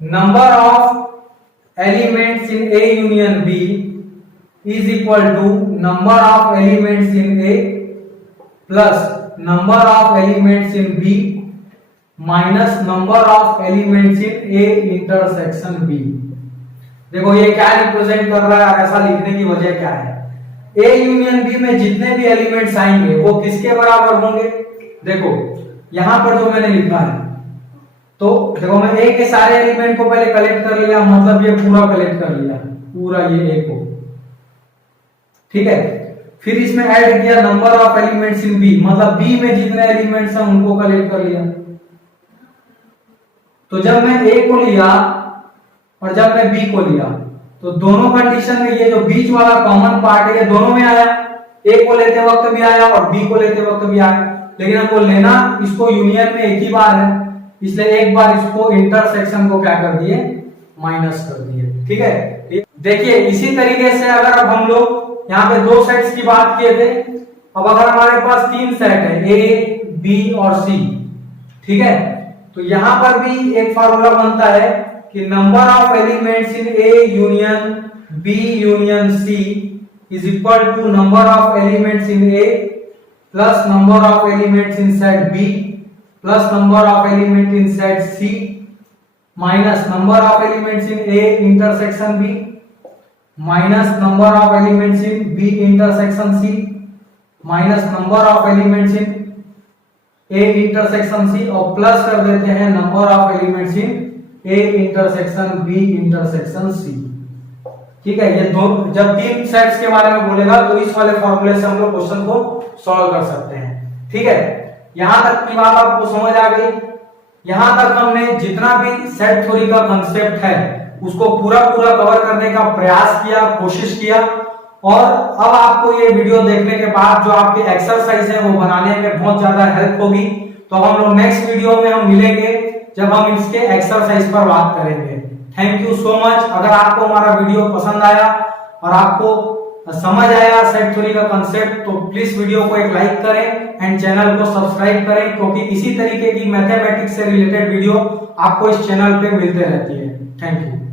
Number of elements in A union B is equal to number of elements in A plus number of elements in B minus number of elements in A intersection B. देखो ये क्या रिप्रेजेंट कर रहा है, ऐसा लिखने की वजह क्या है? ए यूनियन बी में जितने भी एलिमेंट्स आएंगे वो किसके बराबर होंगे? देखो यहां पर जो मैंने लिखा है, तो देखो मैं ए के सारे एलिमेंट को पहले कलेक्ट कर लिया, मतलब ये पूरा कलेक्ट कर लिया, पूरा ये ए को, ठीक है। फिर इसमें ऐड किया number of elements in B, मतलब बी में जितने एलिमेंट्स हैं उनको कलेक्ट कर लिया। तो जब मैं ए को लिया और जब मैं बी को लिया, तो दोनों कंडीशन में ये जो बीच वाला कॉमन पार्ट है ये दोनों में आया, ए को लेते वक्त भी आया और बी को लेते वक्त भी आया। लेकिन हमको लेना इसको यूनियन में एक ही बार है, इसलिए एक बार इसको इंटरसेक्शन को क्या कर दिए? माइनस कर दिए, ठीक है। देखिए इसी तरीके से अगर अब हम लोग यहाँ पे दो सेट्स की बात किए थे, अब अगर हमारे पास 3 सेट है ए बी और सी, ठीक है, तो यहां पर भी एक फार्मूला बनता है कि number of elements in A union B union C is equal to number of elements in A plus number of elements in set B plus number of element in set C minus number of elements in A intersection B minus number of elements in B intersection C minus number of elements in A intersection C और प्लस कर देते हैं number of elements in A intersection B intersection सी, ठीक है। ये दो जब 3 सेट्स के बारे में बोलेगा तो इस वाले फॉर्मूले से हम लोग क्वेश्चन को सॉल्व कर सकते हैं, ठीक है। यहां तक की बात आपको समझ आ गई। यहां तक हमने जितना भी सेट थ्योरी का कांसेप्ट है उसको पूरा कवर करने का प्रयास किया, कोशिश किया। और अब आपको ये वीडियो देखने के बाद जो आपके एक्सरसाइज है वो बनाने में बहुत ज्यादा हेल्प होगी। तो हम लोग नेक्स्ट वीडियो में हम मिलेंगे जब हम इसके एक्सरसाइज पर बात करेंगे। Thank you so much. अगर आपको हमारा वीडियो पसंद आया और आपको समझ आया सेट थ्योरी का कांसेप्ट, तो प्लीज वीडियो को एक लाइक करें एंड चैनल को सब्सक्राइब करें, क्योंकि इसी तरीके की मैथमेटिक्स से रिलेटेड वीडियो आपको इस चैनल पे मिलते रहती है। Thank you.